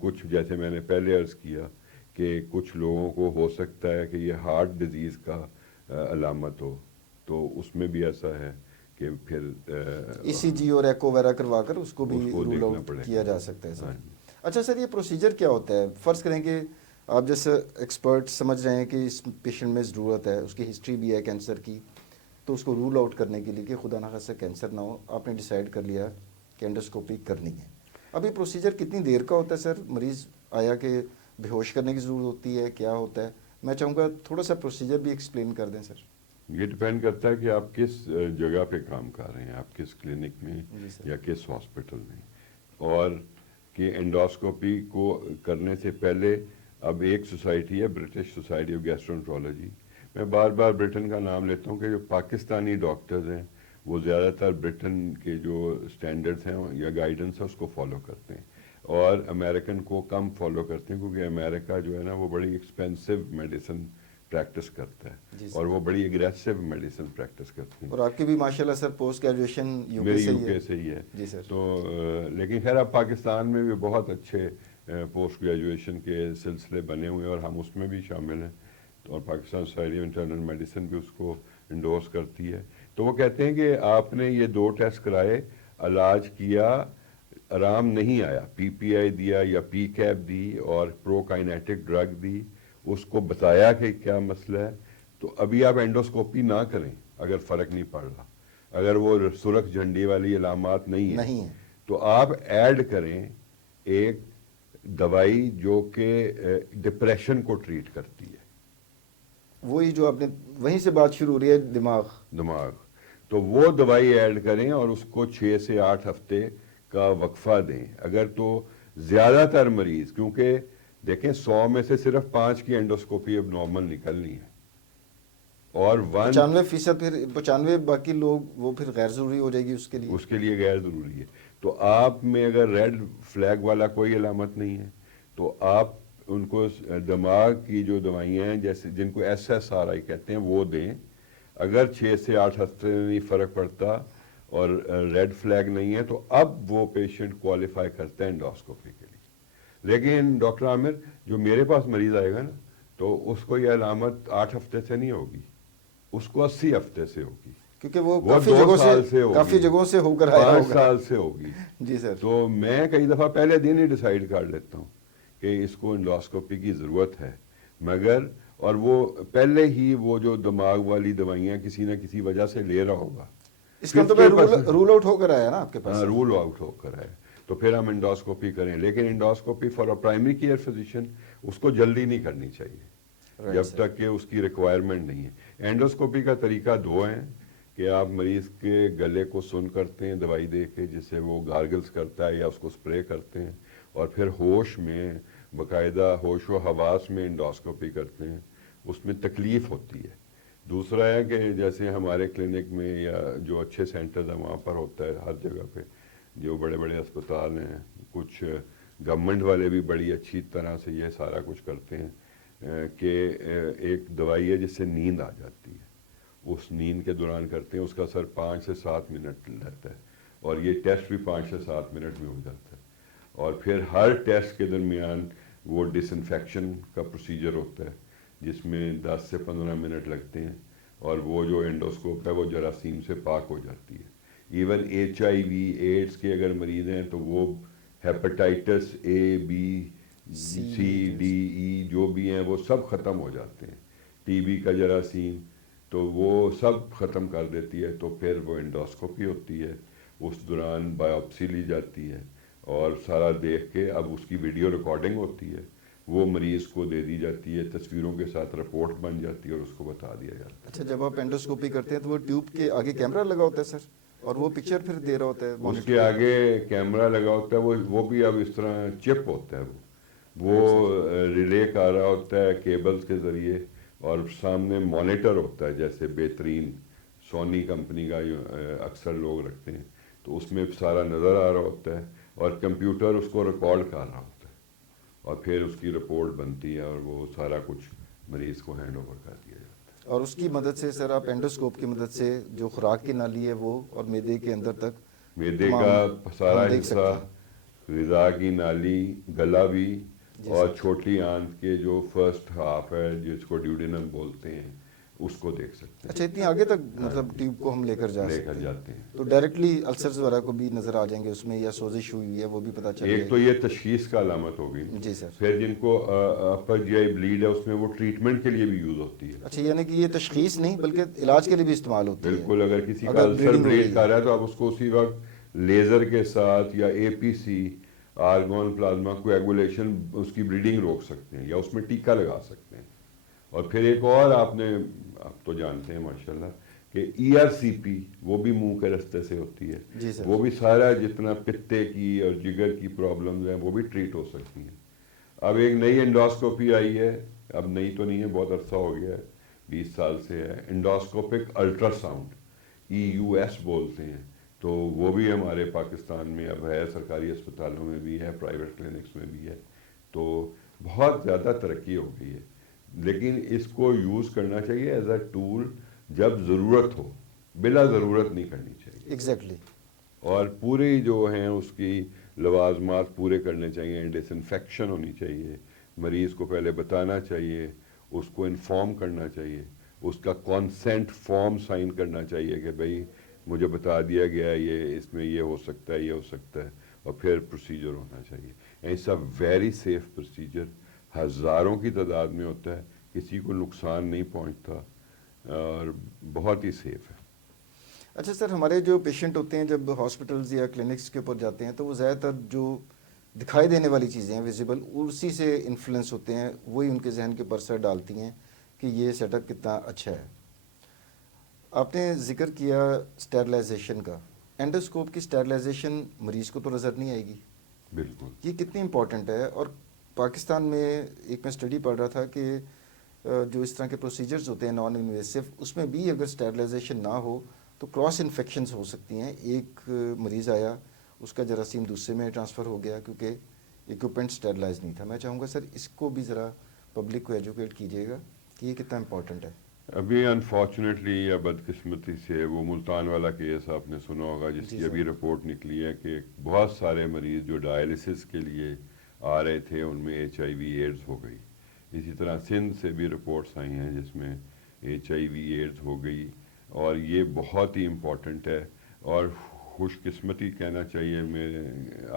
کچھ جیسے میں نے پہلے عرض کیا کہ کچھ لوگوں کو ہو سکتا ہے کہ یہ ہارٹ ڈیزیز کا علامت ہو، تو اس میں بھی ایسا ہے کہ پھر ای سی جی اور ایکو وغیرہ کروا کر اس کو بھی رول آؤٹ کیا جا سکتا ہے سر. اچھا سر، یہ پروسیجر کیا ہوتا ہے؟ فرض کریں کہ آپ جیسے ایکسپرٹ سمجھ رہے ہیں کہ اس پیشنٹ میں ضرورت ہے، اس کی ہسٹری بھی ہے کینسر کی، تو اس کو رول آؤٹ کرنے کے لیے کہ خدا نخواستہ کینسر نہ ہو، آپ نے ڈیسائیڈ کر لیا کہ انڈوسکوپی کرنی ہے. اب یہ پروسیجر کتنی دیر کا ہوتا ہے سر؟ مریض آیا کہ بے ہوش کرنے کی ضرورت ہوتی ہے، کیا ہوتا ہے؟ میں چاہوں گا تھوڑا سا پروسیجر بھی ایکسپلین کر دیں سر. یہ ڈپینڈ کرتا ہے کہ آپ کس جگہ پہ کام کر رہے ہیں، آپ کس کلینک میں جی سر. یا کس ہاسپٹل میں. اور کہ انڈوسکوپی کو کرنے سے پہلے اب ایک سوسائٹی ہے، برٹش سوسائٹی آف گیسٹرونٹرولوجی. میں بار بار برٹن کا نام لیتا ہوں کہ جو پاکستانی ڈاکٹرز ہیں وہ زیادہ تر برٹن کے جو سٹینڈرڈز ہیں یا گائیڈنس ہے اس کو فالو کرتے ہیں، اور امریکن کو کم فالو کرتے ہیں، کیونکہ امریکہ جو ہے نا وہ بڑی ایکسپینسو میڈیسن پریکٹس کرتا ہے اور وہ بڑی اگریسو میڈیسن پریکٹس کرتے ہیں. اور آپ کی بھی ماشاءاللہ سر پوسٹ گریجویشن میری یو کے سے ہی ہے. جی سر. تو لیکن خیر اب پاکستان میں بھی بہت اچھے پوسٹ گریجویشن کے سلسلے بنے ہوئے ہیں اور ہم اس میں بھی شامل ہیں، اور Pakistan society of internal medicine بھی اس کو انڈورس کرتی ہے. تو وہ کہتے ہیں کہ آپ نے یہ 2 ٹیسٹ کرائے، علاج کیا، آرام نہیں آیا، پی پی آئی دیا یا پی کیپ دی اور پرو کائنیٹک ڈرگ دی، اس کو بتایا کہ کیا مسئلہ ہے، تو ابھی آپ انڈوسکوپی نہ کریں اگر فرق نہیں پڑ رہا، اگر وہ سرخ جھنڈی والی علامات نہیں ہیں تو آپ ایڈ کریں ایک دوائی جو کہ ڈپریشن کو ٹریٹ کرتی ہے. وہی جو آپ نے وہیں سے بات شروع ہو رہی ہے، دماغ. تو وہ دوائی ایڈ کریں اور اس کو 6 سے 8 ہفتے کا وقفہ دیں. اگر تو زیادہ تر مریض، کیونکہ دیکھیں 100 میں سے صرف 5 کی انڈوسکوپی اب نارمل نکلنی ہے، اور 95% پھر 95 باقی لوگ وہ پھر غیر ضروری ہو جائے گی اس کے لیے غیر ضروری ہے. تو آپ میں اگر ریڈ فلیگ والا کوئی علامت نہیں ہے تو آپ ان کو دماغ کی جو دوائیاں ہیں جیسے جن کو ایس ایس آر آئی کہتے ہیں وہ دیں. اگر 6 سے 8 ہفتے میں نہیں فرق پڑتا اور ریڈ فلیگ نہیں ہے تو اب وہ پیشنٹ کوالیفائی کرتا ہے انڈوسکوپی کے لیے. لیکن ڈاکٹر عامر، جو میرے پاس مریض آئے گا نا تو اس کو یہ علامت 8 ہفتے سے نہیں ہوگی، اس کو 80 ہفتے سے ہوگی، کیونکہ وہ 2 سال سے ہوگی، کافی جگہوں سے ہو کر آیا ہوگا، 5 سال سے ہوگی. جی سر. تو میں کئی دفعہ پہلے دن ہی ڈیسائیڈ کر لیتا ہوں کہ اس کو انڈوسکوپی کی ضرورت ہے، مگر اور وہ پہلے ہی وہ جو دماغ والی دوائیاں کسی نہ کسی وجہ سے لے رہا ہوگا، اس کا تو رول آؤٹ ہو کر آیا نا آپ کے پاس. رول آؤٹ ہو کر آیا تو پھر ہم انڈوسکوپی کریں. لیکن endoscopy for a primary care physician اس کو جلدی نہیں کرنی چاہیے جب تک کہ اس کی ریکوائرمنٹ نہیں ہے. انڈوسکوپی کا طریقہ 2 ہیں کہ آپ مریض کے گلے کو سن کرتے ہیں دوائی دے کے، جس سے وہ گارگلز کرتا ہے یا اس کو سپرے کرتے ہیں، اور پھر ہوش میں باقاعدہ ہوش و حواس میں انڈوسکوپی کرتے ہیں. اس میں تکلیف ہوتی ہے. دوسرا ہے کہ جیسے ہمارے کلینک میں یا جو اچھے سینٹرز ہیں وہاں پر ہوتا ہے ہر جگہ پہ، جو بڑے بڑے اسپتال ہیں، کچھ گورنمنٹ والے بھی بڑی اچھی طرح سے یہ سارا کچھ کرتے ہیں کہ ایک دوائی ہے جس سے نیند آ جاتی ہے، اس نیند کے دوران کرتے ہیں. اس کا اثر 5 سے 7 منٹ رہتا ہے، اور یہ ٹیسٹ بھی 5 سے 7 منٹ میں ہو جاتا ہے. اور پھر ہر ٹیسٹ کے درمیان وہ ڈس انفیکشن کا پروسیجر ہوتا ہے جس میں 10 سے 15 منٹ لگتے ہیں، اور وہ جو انڈوسکوپ ہے وہ جراثیم سے پاک ہو جاتی ہے. ایون HIV ایڈز کے اگر مریض ہیں تو وہ hepatitis A B C D E جو بھی ہیں وہ سب ختم ہو جاتے ہیں. TB کا جراثیم تو وہ سب ختم کر دیتی ہے. تو پھر وہ انڈوسکوپی ہوتی ہے، اس دوران بایوپسی لی جاتی ہے اور سارا دیکھ کے اب اس کی ویڈیو ریکارڈنگ ہوتی ہے، وہ مریض کو دے دی جاتی ہے، تصویروں کے ساتھ رپورٹ بن جاتی ہے اور اس کو بتا دیا جاتا ہے. اچھا، جب آپ انڈوسکوپی کرتے ہیں تو وہ ٹیوب کے آگے کیمرہ لگا ہوتا ہے سر، اور وہ پکچر پھر دے رہا ہوتا ہے؟ اس کے آگے کیمرہ لگا ہوتا ہے، وہ بھی اب اس طرح چپ ہوتا ہے، وہ ریلے کر رہا ہوتا ہے کیبلز کے ذریعے، اور سامنے مانیٹر ہوتا ہے جیسے بہترین سونی کمپنی کا اکثر لوگ رکھتے ہیں، تو اس میں سارا نظر آ رہا ہوتا ہے اور کمپیوٹر اس کو ریکارڈ کر رہا ہوتا ہے، اور پھر اس کی رپورٹ بنتی ہے اور وہ سارا کچھ مریض کو ہینڈ اوور کر دیا جاتا ہے. اور اس کی مدد سے سر آپ انڈوسکوپ کی مدد سے جو خوراک کی نالی ہے وہ اور معدے کے اندر تک معدے کا سارا حصہ، غذا کی نالی، گلا بھی، اور چھوٹی آنت کے جو فرسٹ ہاف ہے جس کو ڈیوڈینم بولتے ہیں اس کو دیکھ سکتے اچھا اتنی آگے تک مطلب ٹیوب کو ہم لے کر جا ہیں، لے سکتے کر ہیں جاتے ہیں. تو ڈائریکٹلی السرز وغیرہ کو بھی نظر آ جائیں گے اس میں، یا سوزش ہوئی ہے وہ بھی پتہ چل ایک تو جائے یہ تشخیص کا علامت ہوگی. جی سر. پھر جن کو اپر جی آئی بلیڈ ہے اس میں وہ ٹریٹمنٹ کے لیے بھی یوز ہوتی ہے. اچھا یعنی کہ یہ تشخیص نہیں بلکہ علاج کے لیے بھی استعمال ہوتی ہے. بالکل، اگر کسی کا اگر السر bleeding ہو بلیڈ رہی کر ہے رہا ہے تو آپ اس کو اسی وقت لیزر کے ساتھ یا اے پی سی آرگون پلازما کویگولیشن اس کی بلیڈنگ روک سکتے ہیں یا اس میں ٹیکا لگا سکتے ہیں. اور پھر ایک اور آپ تو جانتے ہیں ماشاءاللہ کہ ای آر سی پی وہ بھی منہ کے رستے سے ہوتی ہے. جی سر. وہ بھی سارا جتنا پتے کی اور جگر کی پرابلمز ہیں وہ بھی ٹریٹ ہو سکتی ہیں. اب ایک نئی انڈوسکوپی آئی ہے، اب نئی تو نہیں ہے، بہت عرصہ ہو گیا ہے، 20 سال سے ہے، انڈوسکوپک الٹرا ساؤنڈ، EUS بولتے ہیں. تو وہ بھی ہمارے پاکستان میں اب ہے، سرکاری اسپتالوں میں بھی ہے، پرائیویٹ کلینکس میں بھی ہے. تو بہت زیادہ ترقی ہو گئی ہے، لیکن اس کو یوز کرنا چاہیے ایز اے ٹول جب ضرورت ہو، بلا ضرورت نہیں کرنی چاہیے. ایگزیکٹلی. اور پوری جو ہیں اس کی لوازمات پورے کرنے چاہیے، ڈس انفیکشن ہونی چاہیے، مریض کو پہلے بتانا چاہیے، اس کو انفارم کرنا چاہیے، اس کا کانسینٹ فارم سائن کرنا چاہیے کہ بھئی مجھے بتا دیا گیا ہے یہ اس میں یہ ہو سکتا ہے، یہ ہو سکتا ہے، اور پھر پروسیجر ہونا چاہیے. ایسا ویری سیف پروسیجر ہزاروں کی تعداد میں ہوتا ہے، کسی کو نقصان نہیں پہنچتا اور بہت ہی سیف ہے. اچھا سر، ہمارے جو پیشنٹ ہوتے ہیں جب ہاسپٹلز یا کلینکس کے اوپر جاتے ہیں تو وہ زیادہ تر جو دکھائی دینے والی چیزیں ہیں ویزیبل، اسی سے انفلوئنس ہوتے ہیں، وہی ان کے ذہن کے پر اثر ڈالتی ہیں کہ یہ سیٹ اپ کتنا اچھا ہے. آپ نے ذکر کیا اسٹیرلائزیشن کا. اینڈوسکوپ کی اسٹیرلائزیشن مریض کو تو نظر نہیں آئے گی، بالکل. یہ کتنی امپورٹنٹ ہے؟ اور پاکستان میں ایک میں اسٹڈی پڑھ رہا تھا کہ جو اس طرح کے پروسیجرز ہوتے ہیں نان انویسو، اس میں بھی اگر اسٹیرلائزیشن نہ ہو تو کراس انفیکشنز ہو سکتی ہیں. ایک مریض آیا، اس کا جراثیم دوسرے میں ٹرانسفر ہو گیا کیونکہ ایکوپمنٹ اسٹیرلائز نہیں تھا. میں چاہوں گا سر اس کو بھی ذرا پبلک کو ایجوکیٹ کیجیے گا کہ یہ کتنا امپورٹنٹ ہے. ابھی انفارچونیٹلی یا بدقسمتی سے وہ ملتان والا کیس آپ نے سنا ہوگا، جس جی کی سر. ابھی رپورٹ نکلی ہے کہ بہت سارے مریض جو ڈائلسس کے لیے آ رہے تھے ان میں HIV ایڈز ہو گئی. اسی طرح سندھ سے بھی رپورٹس آئی ہیں جس میں HIV ایڈز ہو گئی، اور یہ بہت ہی امپورٹنٹ ہے. اور خوش قسمتی کہنا چاہیے میں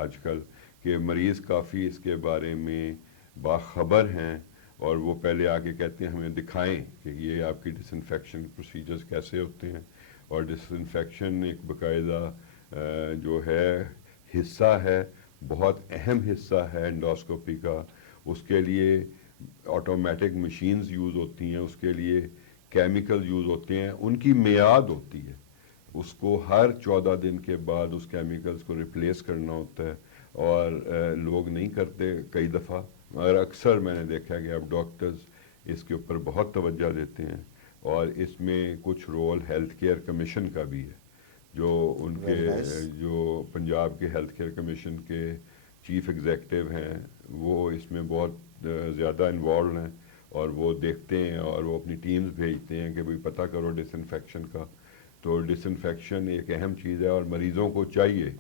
آج کل کہ مریض کافی اس کے بارے میں باخبر ہیں، اور وہ پہلے آ کے کہتے ہیں ہمیں دکھائیں کہ یہ آپ کی ڈس انفیکشن پروسیجرز کیسے ہوتے ہیں. اور ڈس انفیکشن ایک باقاعدہ جو ہے حصہ ہے، بہت اہم حصہ ہے انڈوسکوپی کا. اس کے لیے آٹومیٹک مشینز یوز ہوتی ہیں، اس کے لیے کیمیکل یوز ہوتے ہیں، ان کی میعاد ہوتی ہے، اس کو ہر 14 دن کے بعد اس کیمیکلز کو ریپلیس کرنا ہوتا ہے. اور لوگ نہیں کرتے کئی دفعہ، مگر اکثر میں نے دیکھا ہے کہ اب ڈاکٹرز اس کے اوپر بہت توجہ دیتے ہیں. اور اس میں کچھ رول ہیلتھ کیئر کمیشن کا بھی ہے، جو ان کے جو پنجاب کے ہیلتھ کیئر کمیشن کے چیف ایگزیکٹو ہیں وہ اس میں بہت زیادہ انوالوڈ ہیں، اور وہ دیکھتے ہیں اور وہ اپنی ٹیمز بھیجتے ہیں کہ بھئی پتہ کرو ڈس انفیکشن کا. تو ڈس انفیکشن ایک اہم چیز ہے، اور مریضوں کو چاہیے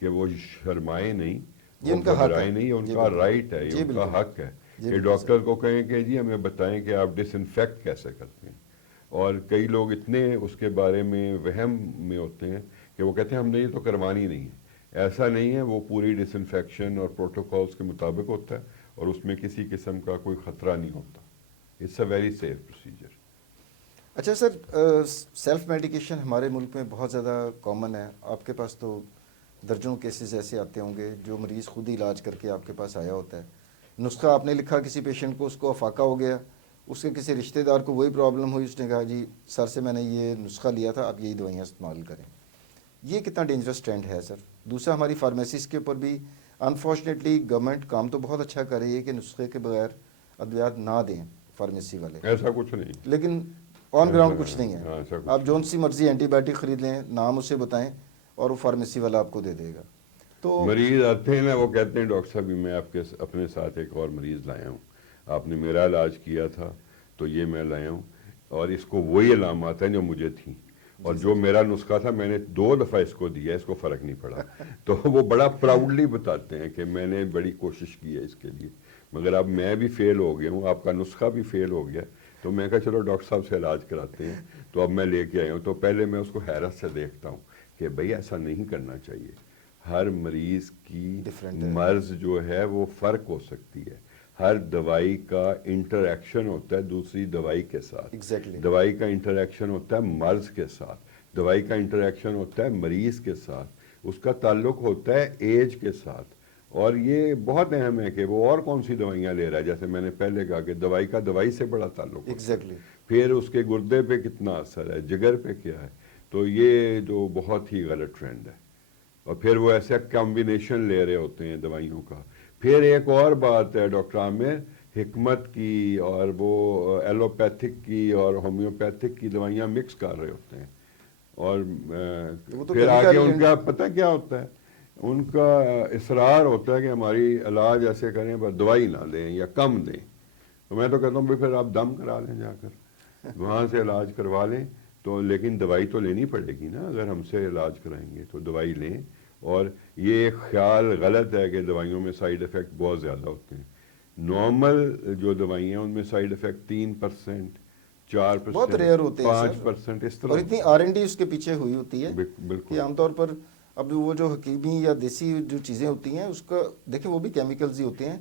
کہ وہ شرمائیں نہیں، یہ وہ ان کا حق ہے. گھبرائیں نہیں، ان جی کا بالکل. رائٹ ہے، یہ جی ان کا بالکل. حق ہے جی کہ بالکل ڈاکٹر سر. کو کہیں کہ جی ہمیں بتائیں کہ آپ ڈس انفیکٹ کیسے کرتے ہیں. اور کئی لوگ اتنے اس کے بارے میں وہم میں ہوتے ہیں کہ وہ کہتے ہیں ہم نے یہ تو کروانی نہیں ہے. ایسا نہیں ہے، وہ پوری ڈس انفیکشن اور پروٹوکولز کے مطابق ہوتا ہے، اور اس میں کسی قسم کا کوئی خطرہ نہیں ہوتا. It's a very safe procedure. اچھا سر، سیلف میڈیکیشن ہمارے ملک میں بہت زیادہ کامن ہے. آپ کے پاس تو درجنوں کیسز ایسے آتے ہوں گے جو مریض خود ہی علاج کر کے آپ کے پاس آیا ہوتا ہے. نسخہ آپ نے لکھا کسی پیشنٹ کو، اس کو افاقہ ہو گیا، اس کے کسی رشتہ دار کو وہی پرابلم ہوئی، اس نے کہا جی سر سے میں نے یہ نسخہ لیا تھا، آپ یہی دوائیاں استعمال کریں. یہ کتنا ڈینجرس ٹرینڈ ہے سر؟ دوسرا ہماری فارمیسیز کے اوپر بھی انفارچونیٹلی گورنمنٹ کام تو بہت اچھا کر رہی ہے کہ نسخے کے بغیر ادویات نہ دیں فارمیسی والے، ایسا کچھ نہیں، لیکن آن گراؤنڈ کچھ نہیں ہے. آپ جون سی مرضی اینٹی بائیوٹک خرید لیں، نام اسے بتائیں اور وہ فارمیسی والا آپ کو دے دے گا. تو مریض آتے ہیں نا، وہ کہتے ہیں ڈاکٹر صاحب میں آپ کے اپنے ساتھ ایک اور مریض لایا ہوں، آپ نے میرا علاج کیا تھا تو یہ میں لایا ہوں، اور اس کو وہی علامات ہیں جو مجھے تھیں، اور جو میرا نسخہ تھا میں نے 2 دفعہ اس کو دیا، اس کو فرق نہیں پڑا. تو وہ بڑا پراؤڈلی بتاتے ہیں کہ میں نے بڑی کوشش کی ہے اس کے لیے، مگر اب میں بھی فیل ہو گیا ہوں، آپ کا نسخہ بھی فیل ہو گیا. تو میں کہا چلو ڈاکٹر صاحب سے علاج کراتے ہیں. تو اب میں لے کے آیا ہوں. تو پہلے میں اس کو حیرت سے دیکھتا ہوں کہ بھئی ایسا نہیں کرنا چاہیے. ہر مریض کی Different ہے. مرض جو ہے وہ فرق ہو سکتی ہے. ہر دوائی کا انٹر ایکشن ہوتا ہے دوسری دوائی کے ساتھ. Exactly. دوائی کا انٹر ایکشن ہوتا ہے مرض کے ساتھ. دوائی کا انٹر ایکشن ہوتا ہے مریض کے ساتھ. اس کا تعلق ہوتا ہے ایج کے ساتھ. اور یہ بہت اہم ہے کہ وہ اور کون سی دوائیاں لے رہا ہے. جیسے میں نے پہلے کہا کہ دوائی کا دوائی سے بڑا تعلق ہوتا ہے. Exactly. پھر اس کے گردے پہ کتنا اثر ہے, جگر پہ کیا ہے. تو یہ جو بہت ہی غلط ٹرینڈ ہے. اور پھر وہ ایسے کمبینیشن لے رہے ہوتے ہیں دوائیوں کا. پھر ایک اور بات ہے ڈاکٹر عامر, حکمت کی اور وہ ایلوپیتھک کی اور ہومیوپیتھک کی دوائیاں مکس کر رہے ہوتے ہیں. اور وہ تو پھر chemical آگے ان کا پتہ کیا ہوتا ہے, ان کا اصرار ہوتا ہے کہ ہماری علاج ایسے کریں بس دوائی نہ دیں یا کم دیں. تو میں تو کہتا ہوں پھر آپ دم کرا لیں جا کر, وہاں سے علاج کروا لیں. تو لیکن دوائی تو لینی پڑے گی نا, اگر ہم سے علاج کرائیں گے تو دوائی لیں. اور یہ ایک خیال غلط ہے کہ دوائیوں میں سائیڈ افیکٹ بہت زیادہ ہوتے ہیں. نارمل جو دوائیاں ہیں ان میں سائیڈ افیکٹ 3%, 4%, بہت ریئر ہوتے ہیں سر. 5% اس طرح. اور اتنی R&D اس کے پیچھے ہوئی ہوتی ہے بالکل. کہ عام طور پر اب وہ جو حکیمی یا دیسی جو چیزیں ہوتی ہیں اس کا دیکھیں وہ بھی کیمیکلز ہی ہوتے ہیں.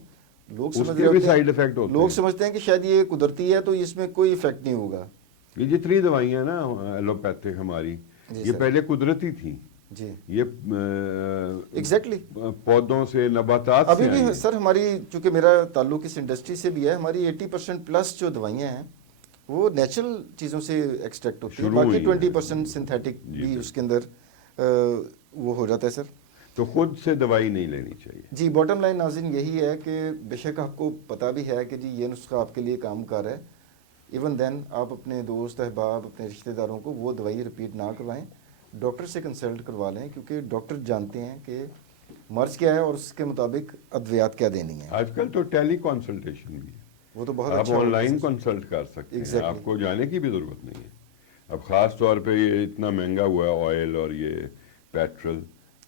لوگ اس سمجھ کے رہے بھی ہوتے سائیڈ ہیں, افیکٹ ہوتے لوگ ہیں. سمجھتے ہیں کہ شاید یہ قدرتی ہے تو اس میں کوئی افیکٹ نہیں ہوگا. یہ جتنی دوائیاں نا ایلوپیتھک ہماری, جی یہ سر. پہلے قدرتی تھیں. جی یہ ایگزیکٹلی. پودوں سے, نباتات سے ابھی آئی بھی ہیں. سر ہماری چونکہ میرا تعلق اس انڈسٹری سے بھی ہے, ہماری 80% پلس جو دوائیاں ہیں وہ نیچرل چیزوں سے ایکسٹریکٹ ہوتی ہیں. شروع باقی ہوئی ہیں. 20% سنتھیٹک جی بھی اس کے اندر وہ ہو جاتا ہے سر. تو خود سے دوائی نہیں لینی چاہیے. جی باٹم لائن ناظرین یہی ہے کہ بے شک آپ کو پتہ بھی ہے کہ جی یہ نسخہ آپ کے لیے کام کر رہا ہے, ایون دین آپ اپنے دوست احباب اپنے رشتہ داروں کو وہ دوائی رپیٹ نہ کروائیں, ڈاکٹر سے کنسلٹ کروا لیں کیونکہ ڈاکٹر جانتے ہیں کہ مرض کیا ہے اور اس کے مطابق ادویات کیا دینی ہے. آج کل تو ٹیلی کنسلٹیشن بھی ہے, وہ تو بہت آپ اچھا آن ہوتا ہے لائن سر. کنسلٹ کر سکتے ہیں. Exactly. آپ کو جانے کی بھی ضرورت نہیں ہے. اب خاص طور پہ یہ اتنا مہنگا ہوا ہے آئل اور یہ پیٹرول,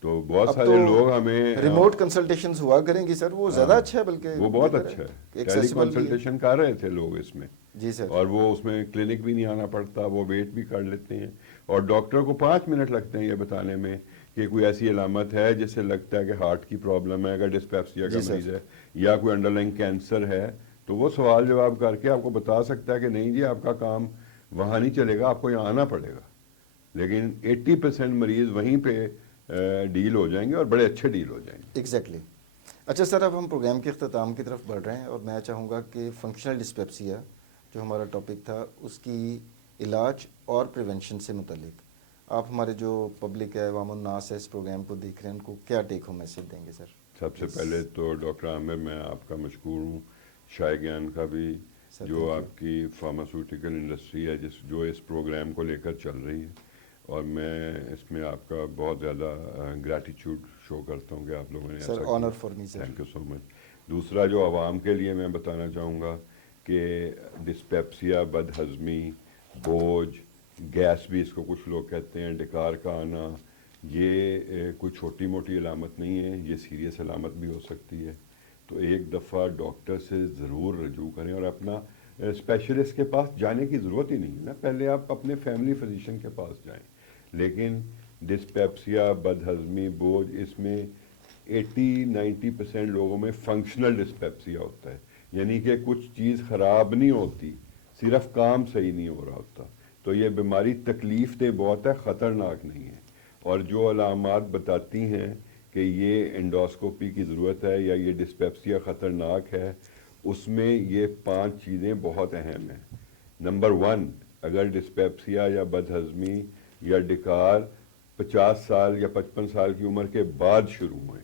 تو بہت اب سارے تو لوگ ہمیں ریموٹ کنسلٹیشنز ہوا کریں گی سر, وہ زیادہ اچھا ہے بلکہ وہ بہت بہتر اچھا ہے. ٹیلی ایکسیسیبل بھی ہے. کنسلٹیشن کر رہے تھے لوگ اس میں, جی سر. اور وہ اس میں کلینک بھی نہیں آنا پڑتا, وہ ویٹ بھی کر لیتے ہیں. اور ڈاکٹر کو 5 منٹ لگتے ہیں یہ بتانے میں کہ کوئی ایسی علامت ہے جس سے لگتا ہے کہ ہارٹ کی پرابلم ہے, اگر ڈسپیپسیا کا جی سر. مریض ہے, یا کوئی انڈر لائن کینسر ہے, تو وہ سوال جواب کر کے آپ کو بتا سکتا ہے کہ نہیں جی آپ کا کام وہاں نہیں چلے گا, آپ کو یہاں آنا پڑے گا. لیکن 80% مریض وہیں پہ ڈیل ہو جائیں گے اور بڑے اچھے ڈیل ہو جائیں گے. ایگزیکٹلی. اچھا سر اب ہم پروگرام کے اختتام کی طرف بڑھ رہے ہیں اور میں چاہوں گا کہ فنکشنل ڈسپیپسیا جو ہمارا ٹاپک تھا اس کی علاج اور پریونشن سے متعلق آپ ہمارے جو پبلک ہے عوام الناس ہے اس پروگرام کو دیکھ رہے ہیں ان کو کیا ٹیک ہوم میسج دیں گے سر؟ سب سے پہلے تو ڈاکٹر عامر میں آپ کا مشکور ہوں, شائع گیان کا بھی, سر جو آپ کی فارماسیوٹیکل انڈسٹری ہے جو اس پروگرام کو لے کر چل رہی ہے, اور میں اس میں آپ کا بہت زیادہ گریٹیچیوڈ شو کرتا ہوں کہ آپ لوگوں نے ایسا sir. Honour for me sir. Thank you so much. دوسرا جو عوام کے لیے میں بتانا چاہوں گا کہ ڈسپیپسیا, بد ہضمی, بوجھ, گیس بھی اس کو کچھ لوگ کہتے ہیں, ڈکار کا آنا, یہ کوئی چھوٹی موٹی علامت نہیں ہے, یہ سیریس علامت بھی ہو سکتی ہے. تو ایک دفعہ ڈاکٹر سے ضرور رجوع کریں, اور اپنا اسپیشلسٹ کے پاس جانے کی ضرورت ہی نہیں ہے نا, پہلے آپ اپنے فیملی فزیشین کے پاس جائیں. لیکن ڈسپیپسیا, بد ہضمی, بوجھ, اس میں 80-90% لوگوں میں فنکشنل ڈسپیپسیا ہوتا ہے, یعنی کہ کچھ چیز خراب نہیں ہوتی, صرف کام صحیح نہیں ہو رہا ہوتا. تو یہ بیماری تکلیف دہ بہت ہے, خطرناک نہیں ہے. اور جو علامات بتاتی ہیں کہ یہ انڈوسکوپی کی ضرورت ہے یا یہ ڈسپیپسیا خطرناک ہے, اس میں یہ 5 چیزیں بہت اہم ہیں. نمبر 1, اگر ڈسپیپسیا یا بد ہضمی یا ڈکار 50 سال یا 55 سال کی عمر کے بعد شروع ہوئیں,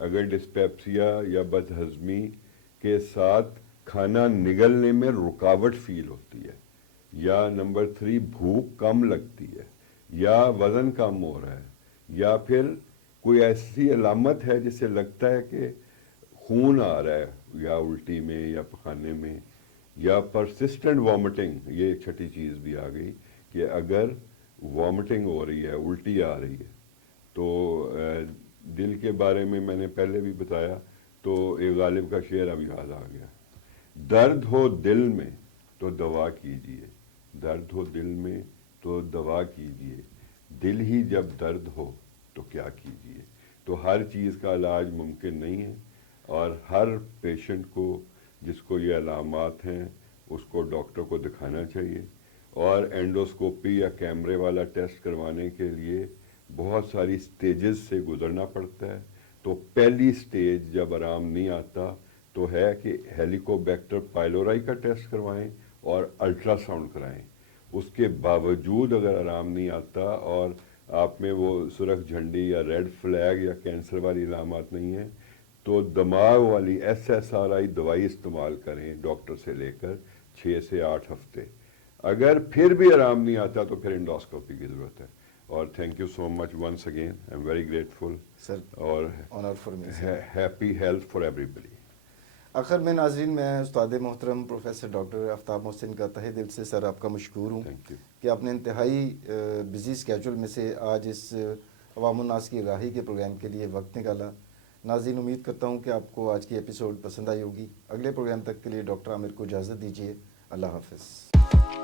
اگر ڈسپیپسیا یا بد ہضمی کے ساتھ کھانا نگلنے میں رکاوٹ فیل ہوتی ہے, یا نمبر 3 بھوک کم لگتی ہے, یا وزن کم ہو رہا ہے, یا پھر کوئی ایسی علامت ہے جس سے لگتا ہے کہ خون آ رہا ہے یا الٹی میں یا پخانے میں, یا پرسسٹنٹ وامٹنگ, یہ ایک چھٹی چیز بھی آ گئی کہ اگر وامٹنگ ہو رہی ہے, الٹی آ رہی ہے. تو دل کے بارے میں نے پہلے بھی بتایا, تو ایک غالب کا شعر اب یاد آ گیا, درد ہو دل میں تو دوا کیجئے، درد ہو دل میں تو دوا کیجئے، دل ہی جب درد ہو تو کیا کیجئے۔ تو ہر چیز کا علاج ممکن نہیں ہے، اور ہر پیشنٹ کو جس کو یہ علامات ہیں اس کو ڈاکٹر کو دکھانا چاہیے، اور اینڈوسکوپی یا کیمرے والا ٹیسٹ کروانے کے لیے بہت ساری سٹیجز سے گزرنا پڑتا ہے۔ تو پہلی سٹیج جب آرام نہیں آتا تو ہے کہ ہیلیکوبیکٹر پائلورائی کا ٹیسٹ کروائیں اور الٹرا ساؤنڈ کرائیں۔ اس کے باوجود اگر آرام نہیں آتا اور آپ میں وہ سرخ جھنڈی یا ریڈ فلیگ یا کینسر والی علامات نہیں ہیں، تو دماغ والی SSRI دوائی استعمال کریں ڈاکٹر سے لے کر 6 سے 8 ہفتے۔ اگر پھر بھی آرام نہیں آتا تو پھر انڈوسکوپی کی ضرورت ہے۔ اور thank you so much once again, I am very grateful, sir اور honour for me. Happy health for ایوری بڈی۔ آخر میں ناظرین، میں استاد محترم پروفیسر ڈاکٹر آفتاب محسن کا تہہ دل سے سر آپ کا مشکور ہوں تھینک یو۔ کہ آپ نے انتہائی بزی اسکیجول میں سے آج اس عوام الناس کی راہی کے پروگرام کے لیے وقت نکالا۔ ناظرین، امید کرتا ہوں کہ آپ کو آج کی ایپیسوڈ پسند آئی ہوگی۔ اگلے پروگرام تک کے لیے ڈاکٹر عامر کو اجازت دیجیے۔ اللہ حافظ۔